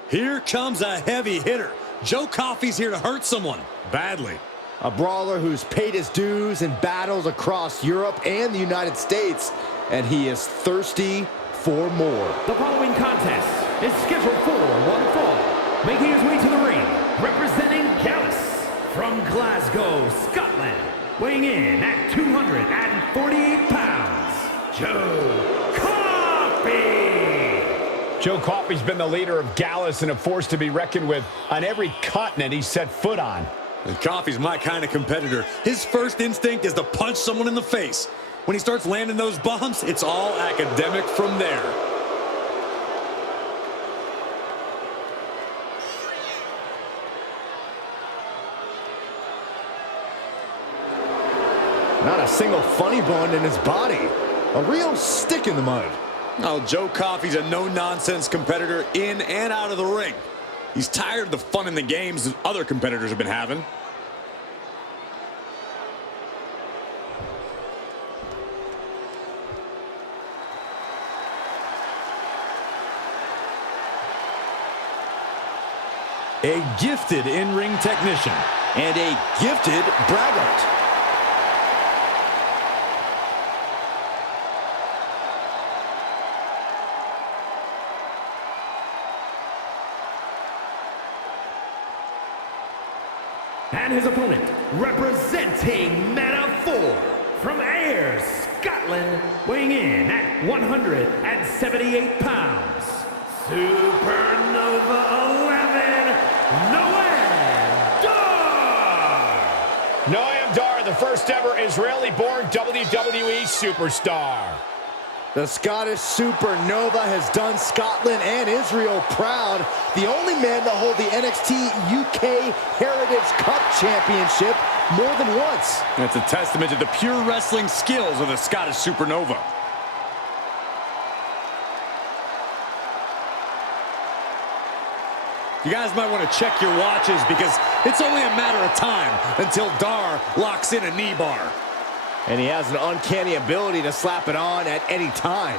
Here comes a heavy hitter. Joe Coffey's here to hurt someone badly. A brawler who's paid his dues in battles across Europe and the United States, and he is thirsty for more. The following contest is scheduled for one fall. Making his way to the ring, representing Gallus from Glasgow, Scotland. Weighing in at 248 pounds, Joe Coffey. Joe Coffey's been the leader of Gallus and a force to be reckoned with on every continent he's set foot on. And Coffey's my kind of competitor. His first instinct is to punch someone in the face. When he starts landing those bombs, it's all academic from there. Not a single funny bone in his body. A real stick in the mud. Oh, Joe Coffey's a no-nonsense competitor in and out of the ring. He's tired of the fun in the games that other competitors have been having. A gifted in-ring technician And a gifted braggart. And his opponent, representing Meta-4 from Ayr, Scotland, weighing in at 178 pounds, Supernova 11, Noam Dar! Noam Dar, the first ever Israeli-born WWE superstar. The Scottish Supernova has done Scotland and Israel proud. The only man to hold the NXT UK Heritage Cup Championship more than once. That's a testament to the pure wrestling skills of the Scottish Supernova. You guys might want to check your watches because it's only a matter of time until Dar locks in a knee bar. And he has an uncanny ability to slap it on at any time.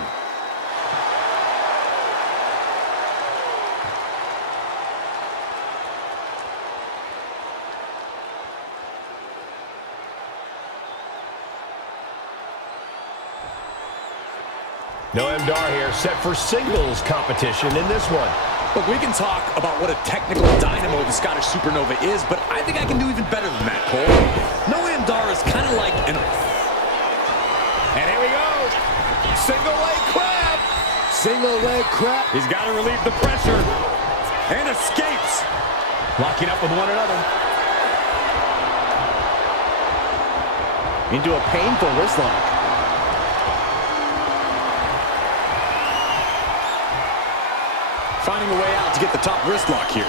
Noam Dar here, set for singles competition in this one. Look, we can talk about what a technical dynamo the Scottish Supernova is, but I think I can do even better than that, Cole. Noam Dar is kind of like an... And here we go. Single leg crab. Single leg crab. He's got to relieve the pressure. And escapes. Locking up with one another. Into a painful wrist lock. finding a way out to get the top wrist lock here.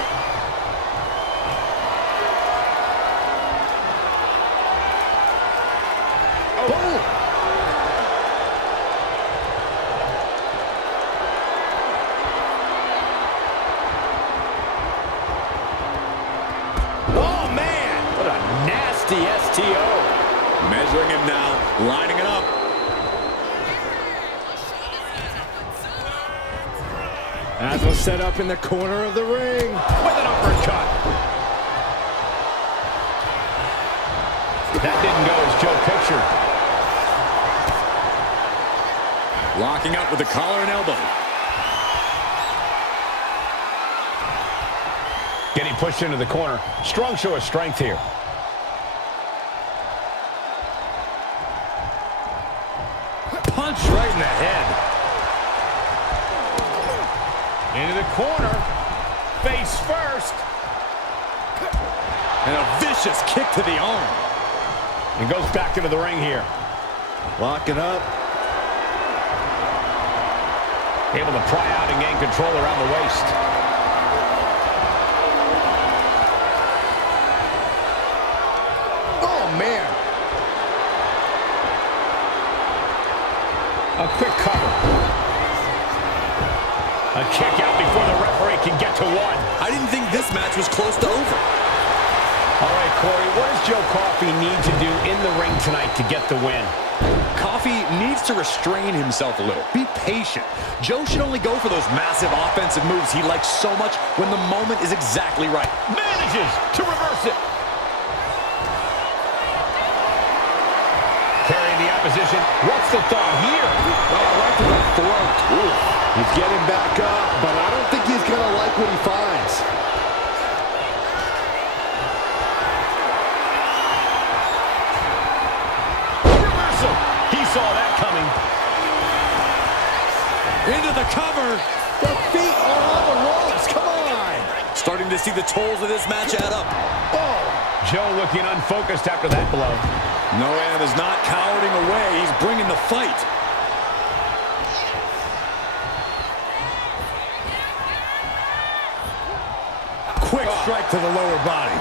STO. Measuring him now, lining it up. As was set up in the corner of the ring. With an uppercut. That didn't go as Joe pictured. Locking up with the collar and elbow. Getting pushed into the corner. Strong show of strength here. Punch right in the head. Into the corner. Face first. And a vicious kick to the arm. And goes back into the ring here. Locking up. Able to pry out and gain control around the waist. Oh, man. A quick cover. A kick out before the referee can get to one. I didn't think this match was close to over. All right, Corey, what does Joe Coffey need to do in the ring tonight to get the win? Coffey needs to restrain himself a little. Be patient. Joe should only go for those massive offensive moves he likes so much when the moment is exactly right. Manages to reverse it. Carrying the opposition. What's the thought here? Oh, right to the throat. Ooh. He's getting back up, but I don't think he's going to like what he finds. Reversal. He saw that coming. Into the cover. The feet are on the ropes. Come on. Starting to see the tolls of this match add up. Oh. Joe looking unfocused after that blow. Noam is not cowering away. He's bringing the fight. Quick strike to the lower body.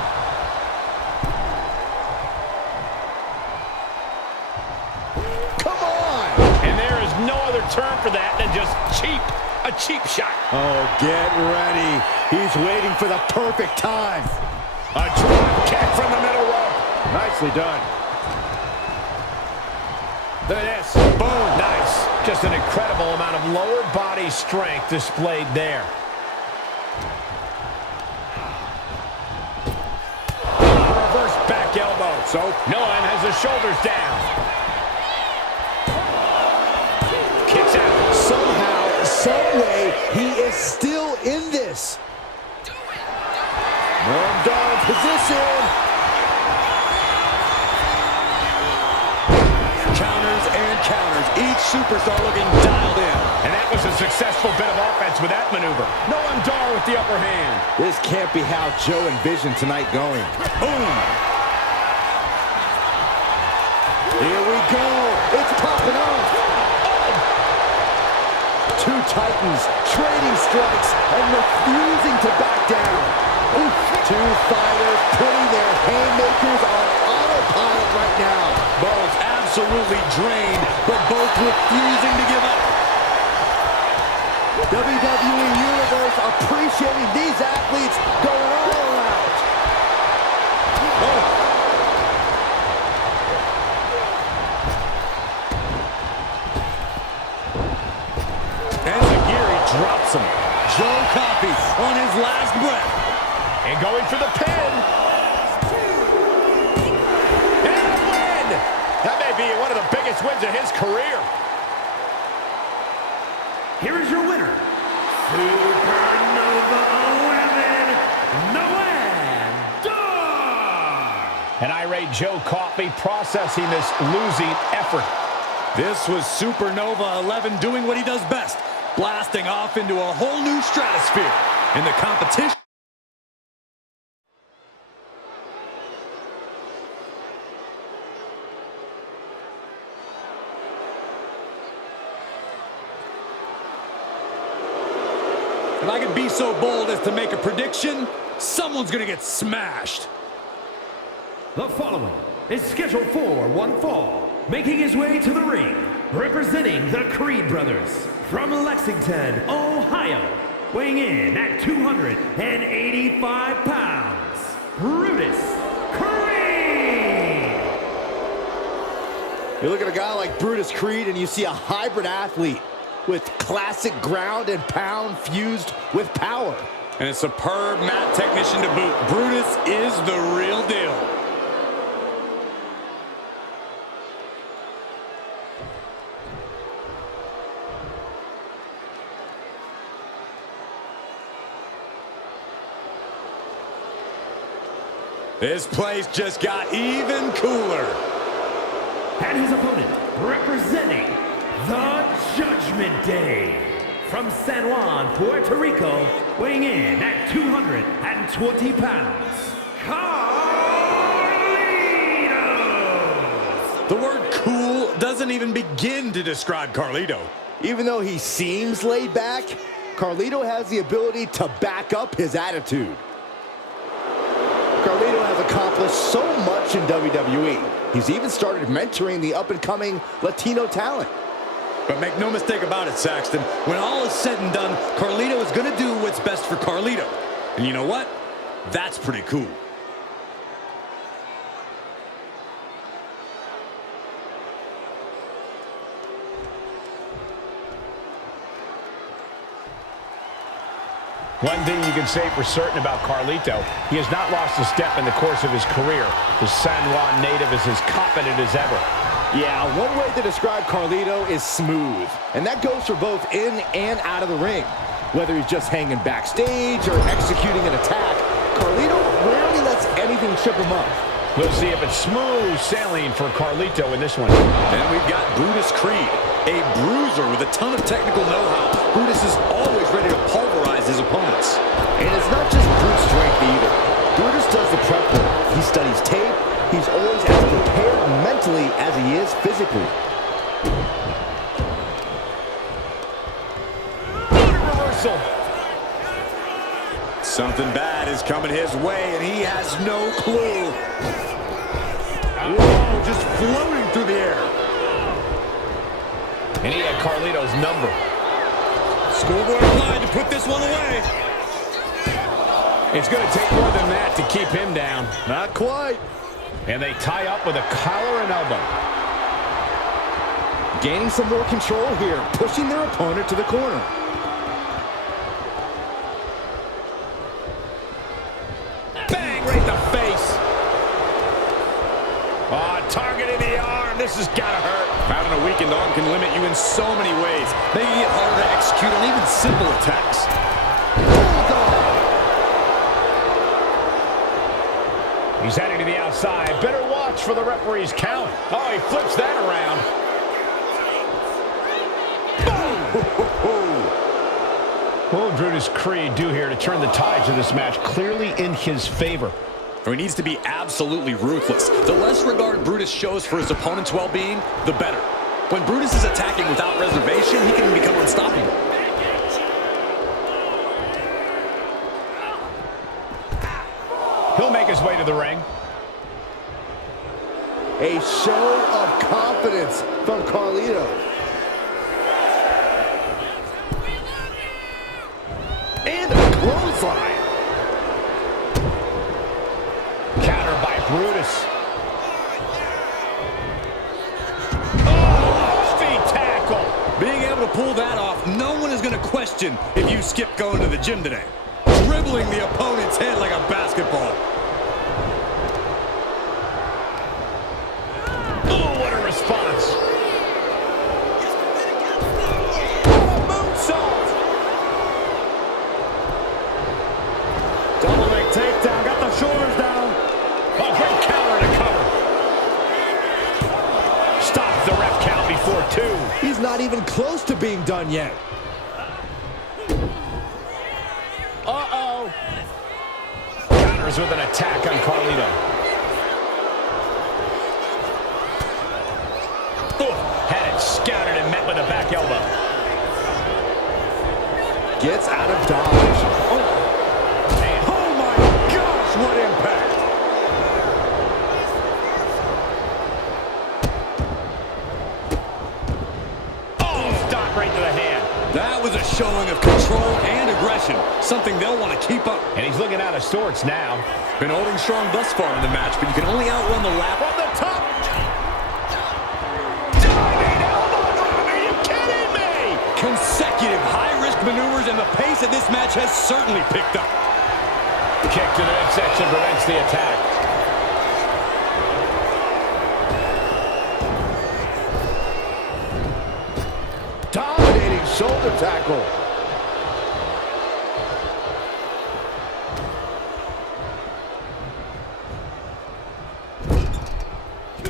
Come on. And there is no other term for that than just cheap. A cheap shot. Oh, get ready. He's waiting for the perfect time. A drop kick from the middle rope. Nicely done. Look at this. Boom. Nice. Just an incredible amount of lower body strength displayed there. Reverse back elbow. So Noam has his shoulders down. Kicks out. Somehow, someway, he is still in this. Noam Dar in position. Counters and counters. Each superstar looking dialed in. And that was a successful bit of offense with that maneuver. Noam Dar with the upper hand. This can't be how Joe envisioned tonight going. Boom. Here we go. It's popping off. Two titans trading strikes and refusing to back down. Oof. Two fighters putting their haymakers on autopilot right now. Both absolutely drained, but both refusing to give up. WWE Universe appreciating these athletes going all out. Oh. And Zagiri drops him. Joe Coffey on his last breath. And going for the pin. And a win. That may be one of the biggest wins of his career. Here is your winner, Supernova 11, Noam Dar. An irate Joe Coffey processing this losing effort. This was Supernova 11 doing what he does best, blasting off into a whole new stratosphere in the competition. If I could be so bold as to make a prediction, someone's gonna get smashed. The following is scheduled for one fall, making his way to the ring, representing the Creed brothers from Lexington, Ohio, weighing in at 285 pounds, Brutus Creed! You look at a guy like Brutus Creed and you see a hybrid athlete with classic ground and pound fused with power. And a superb mat technician to boot. Brutus is the real deal. This place just got even cooler. And his opponent, representing the Judgment Day, from San Juan, Puerto Rico, weighing in at 220 pounds, Carlitos! The word cool doesn't even begin to describe Carlito. Even though he seems laid back, Carlito has the ability to back up his attitude. Carlito has accomplished so much in WWE. He's even started mentoring the up-and-coming Latino talent. But make no mistake about it, Saxton. When all is said and done, Carlito is going to do what's best for Carlito. And you know what? That's pretty cool. One thing you can say for certain about Carlito, he has not lost a step in the course of his career. The San Juan native is as confident as ever. Yeah, one way to describe Carlito is smooth. And that goes for both in and out of the ring. Whether he's just hanging backstage or executing an attack, Carlito rarely lets anything trip him up. We'll see if it's smooth sailing for Carlito in this one. And we've got Brutus Creed, a bruiser with a ton of technical know-how. Brutus is always ready to pulverize his opponents. And it's not just brute strength either. Brutus does the prep work. He studies tape. He's always as prepared mentally as he is physically. Reversal. Something bad is coming his way, and he has no clue. Whoa, just floating through the air. And he had Carlito's number. Schoolboy blind to put this one away. It's going to take more than that to keep him down. Not quite. And they tie up with a collar and elbow. Gaining some more control here, pushing their opponent to the corner. Bang, right in the face. Oh, target in the arm. This has got to hurt. Having a weakened arm can limit you in so many ways, making it harder to execute on even simple attacks. He's heading to the outside. Better watch for the referee's count. Oh, he flips that around. What will Brutus Creed do here to turn the tides of this match clearly in his favor? He needs to be absolutely ruthless. The less regard Brutus shows for his opponent's well-being, the better. When Brutus is attacking without reservation, he can become unstoppable. He'll make his way to the ring. A show of confidence from Carlito. And a clothesline. Countered by Brutus. Oh, feet tackle. Being able to pull that off, no one is going to question if you skip going to the gym today. Dribbling the opponent's head like a basketball. Oh, what a response. Moonsault. Double leg takedown, got the shoulders down. A great counter to cover. Stops the ref count before two. He's not even close to being done yet. Uh-oh. Counters with an attack on Carlito. Ooh, had it scouted and met with a back elbow. Gets out of dodge. Oh my gosh, what impact! Oh, stop right to the hand. That was a showing of control and aggression, something they'll want to keep up. And he's looking out of sorts now. Been holding strong thus far in the match, but you can only outrun the lap On the top. Diving elbow drop. Are you kidding me? consecutive high-risk maneuvers, and the pace of this match has certainly picked up. Kick to the midsection prevents the attack. Dominating shoulder tackle.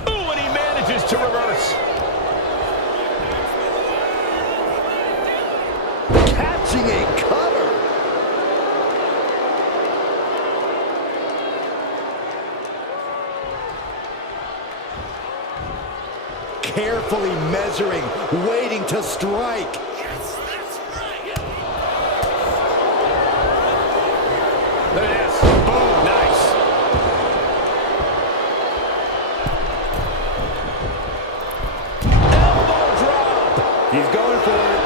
Ooh, and he manages to reverse. Catching a cutter. Carefully measuring, waiting to strike. Look at this. Boom. Nice. Elbow drop. He's going for it.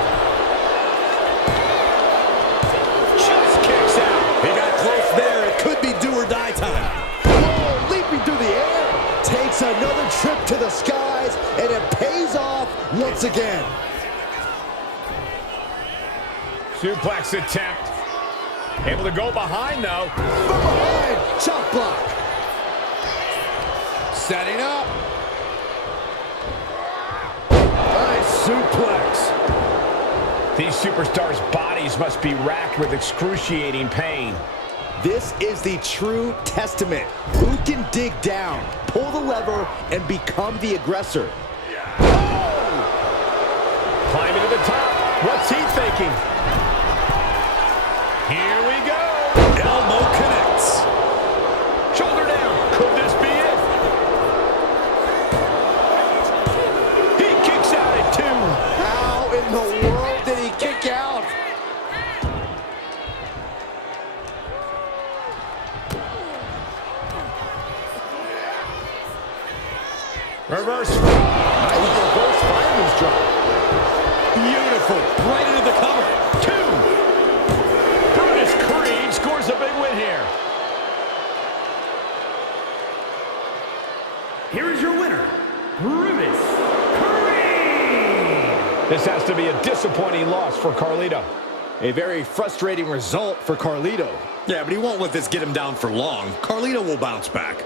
Just kicks out. He got close there. It could be do or die time. Whoa, leaping through the air. Takes another trip to the skies, and it pays off once again. Suplex attempt. Able to go behind, though. From behind, chop block. Setting up. Nice suplex. These superstars' bodies must be racked with excruciating pain. This is the true testament. Who can dig down, pull the lever, and become the aggressor? Oh! Climbing to the top. What's he thinking? Here we go. Elbow connects. Shoulder down. Could this be it? He kicks out at 2. How in the world did he kick out? Reverse. Nice reverse fireman's drop. Beautiful. Right into the cover. 2. Brutus Creed scores a big win here. Here is your winner, Brutus Creed. This has to be a disappointing loss for Carlito. A very frustrating result for Carlito. Yeah, but he won't let this get him down for long. Carlito will bounce back.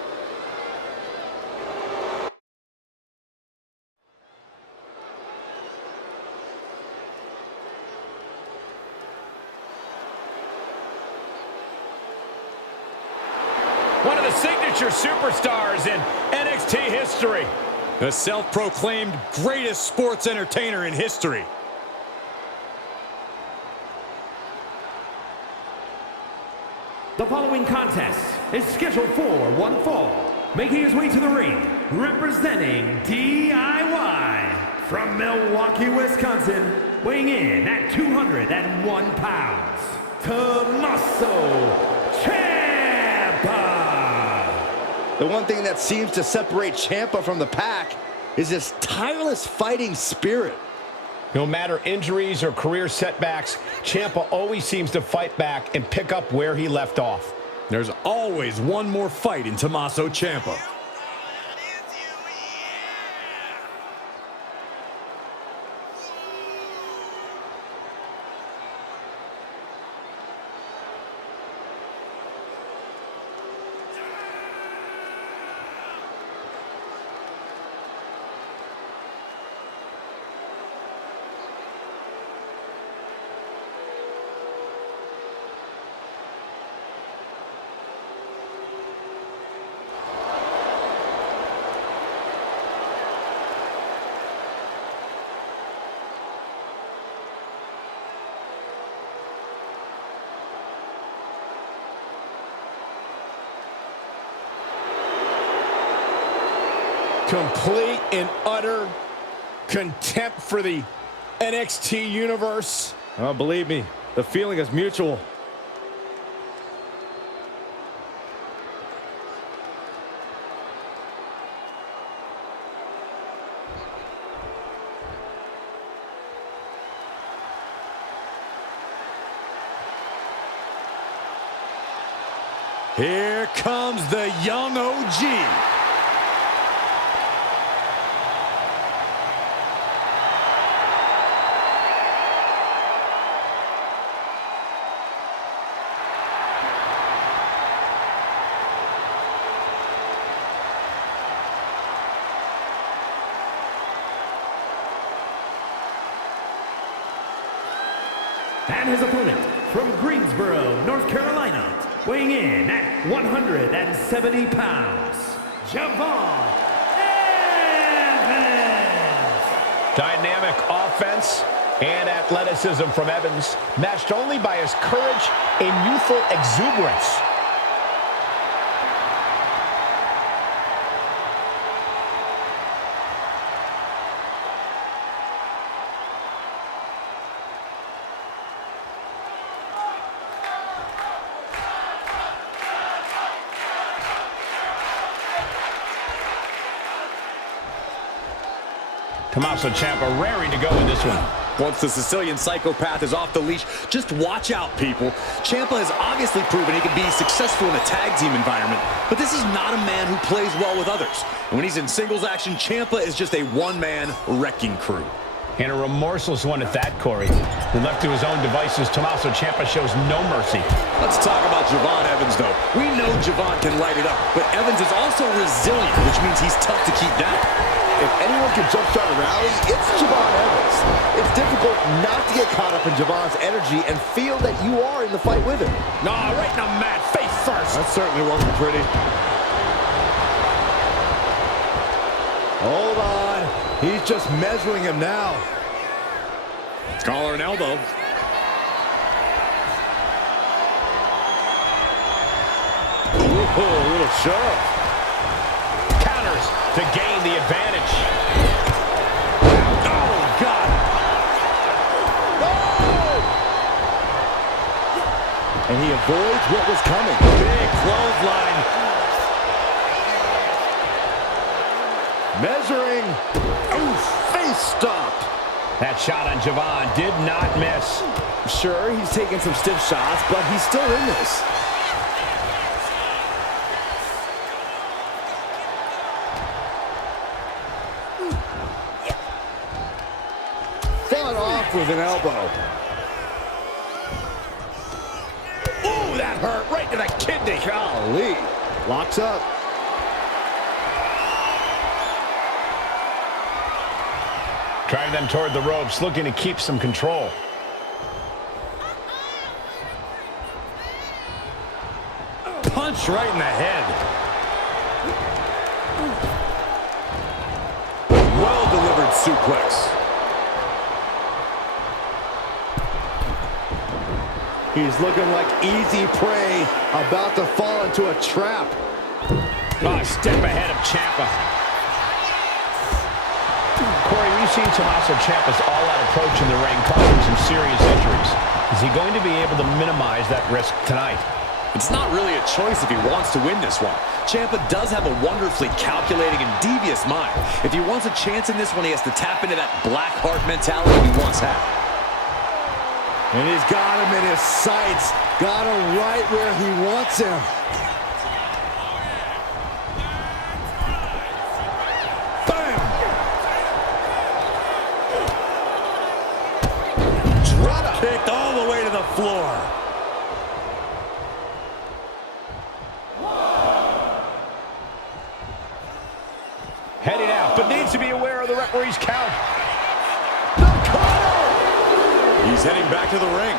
One of the signature superstars in NXT history. The self-proclaimed greatest sports entertainer in history. The following contest is scheduled for one fall. Making his way to the ring, representing DIY from Milwaukee, Wisconsin, weighing in at 201 pounds, Tommaso Ciampa. The one thing that seems to separate Ciampa from the pack is his tireless fighting spirit. No matter injuries or career setbacks, Ciampa always seems to fight back and pick up where he left off. There's always one more fight in Tommaso Ciampa. Complete and utter contempt for the NXT universe. Oh, believe me, The feeling is mutual. Here comes the young OG. And his opponent from Greensboro, North Carolina, weighing in at 170 pounds, Javon Evans. Dynamic offense and athleticism from Evans, matched only by his courage and youthful exuberance. Tommaso Ciampa raring to go in this one. Once the Sicilian psychopath is off the leash, just watch out, people. Ciampa has obviously proven he can be successful in a tag team environment, but this is not a man who plays well with others. And when he's in singles action, Ciampa is just a one-man wrecking crew. And a remorseless one at that, Corey. When left to his own devices, Tommaso Ciampa shows no mercy. Let's talk about Javon Evans, though. We know Javon can light it up, but Evans is also resilient, which means he's tough to keep down. If anyone can jumpstart a rally, it's Javon Evans. It's difficult not to get caught up in Javon's energy and feel that you are in the fight with him. Nah, right in the mat, face first. That certainly wasn't pretty. Hold on. He's just measuring him now. Collar and elbow. Ooh, a little shove. Counters to gain the advantage. Oh, God. And he avoids what was coming. Big clothesline. Measuring. Ooh, face stopped. That shot on Javon did not miss. Sure, he's taking some stiff shots, but he's still in this. Fought off with an elbow. Ooh, that hurt right to the kidney. Golly. Locks up. Driving them toward the ropes, looking to keep some control. Punch right in the head. Well-delivered suplex. He's looking like easy prey, about to fall into a trap. Oh, step ahead of Ciampa. Corey, we've seen Tommaso Ciampa's all-out approach in the ring causing some serious injuries. Is he going to be able to minimize that risk tonight? It's not really a choice if he wants to win this one. Ciampa does have a wonderfully calculating and devious mind. If he wants a chance in this one, he has to tap into that black heart mentality he once had. And he's got him in his sights. Got him right where he wants him. Bam! Drop kicked all the way to the floor. Heading out, but needs to be aware of the referee's count. He's heading back to the ring.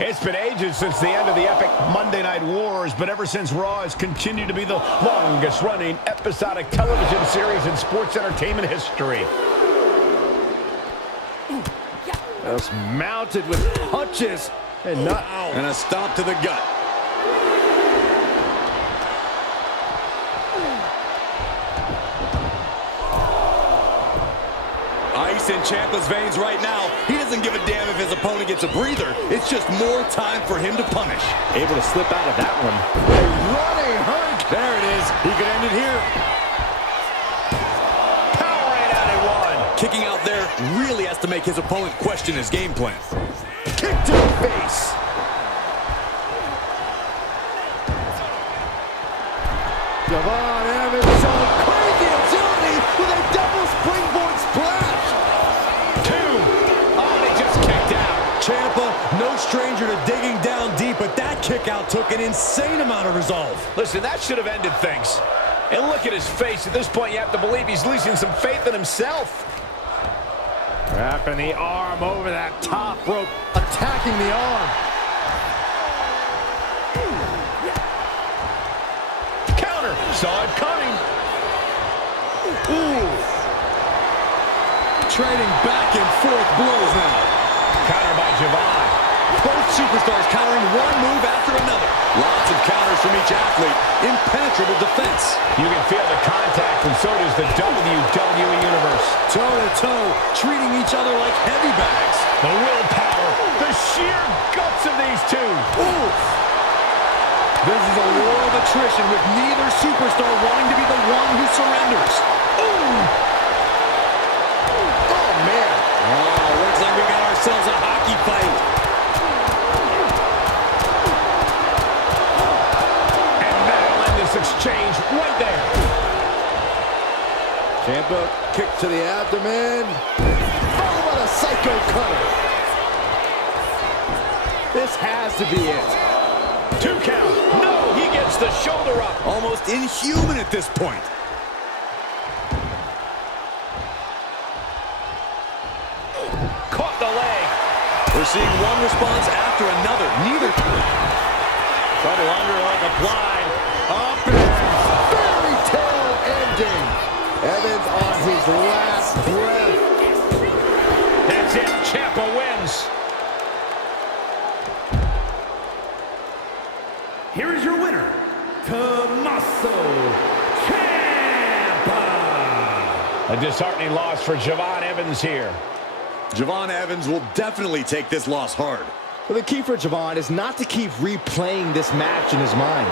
It's been ages since the end of the epic Monday Night Wars, but ever since Raw has continued to be the longest-running episodic television series in sports entertainment history. Just mounted with punches and not out. And a stomp to the gut. ice in Ciampa's veins right now. He doesn't give a damn if his opponent gets a breather. It's just more time for him to punish. Able to slip out of that one. A running hurt. There it is. He could end it here. Power right out at one. Kicking out there really has to make his opponent question his game plan. Kick to the face. Javon Evans showing crazy agility with a double springboard splash. Oh, he just kicked out. Ciampa, no stranger to digging down deep, but that kick out took an insane amount of resolve. Listen, that should have ended things. And look at his face. At this point, you have to believe he's losing some faith in himself. Wrapping the arm over that top rope, attacking the arm. Counter. Saw it coming. Ooh. Trading back and forth blows now. Counter by Javon. Both superstars countering one move after another. Lots of counters from each athlete. Impenetrable defense. You can feel the contact, and so does the WWE Universe. Toe-to-toe, treating each other like heavy bags. The willpower, the sheer guts of these two. Oof. This is a war of attrition with neither superstar wanting to be the one who surrenders. Oh, man. Oh, looks like we got ourselves a hockey fight. And that'll end this exchange right there. Ciampa, kick to the abdomen. Oh, what a psycho cutter. This has to be it. 2 count. No, he gets the shoulder up. Almost inhuman at this point. Caught the leg. We're seeing one response after another. Neither. Double underhook applied. Up and Fairy tale ending. Evans on his last breath. That's it. Ciampa wins. Here is your winner, Tommaso Ciampa. A disheartening loss for Javon Evans here. Javon Evans will definitely take this loss hard. Well, the key for Javon is not to keep replaying this match in his mind.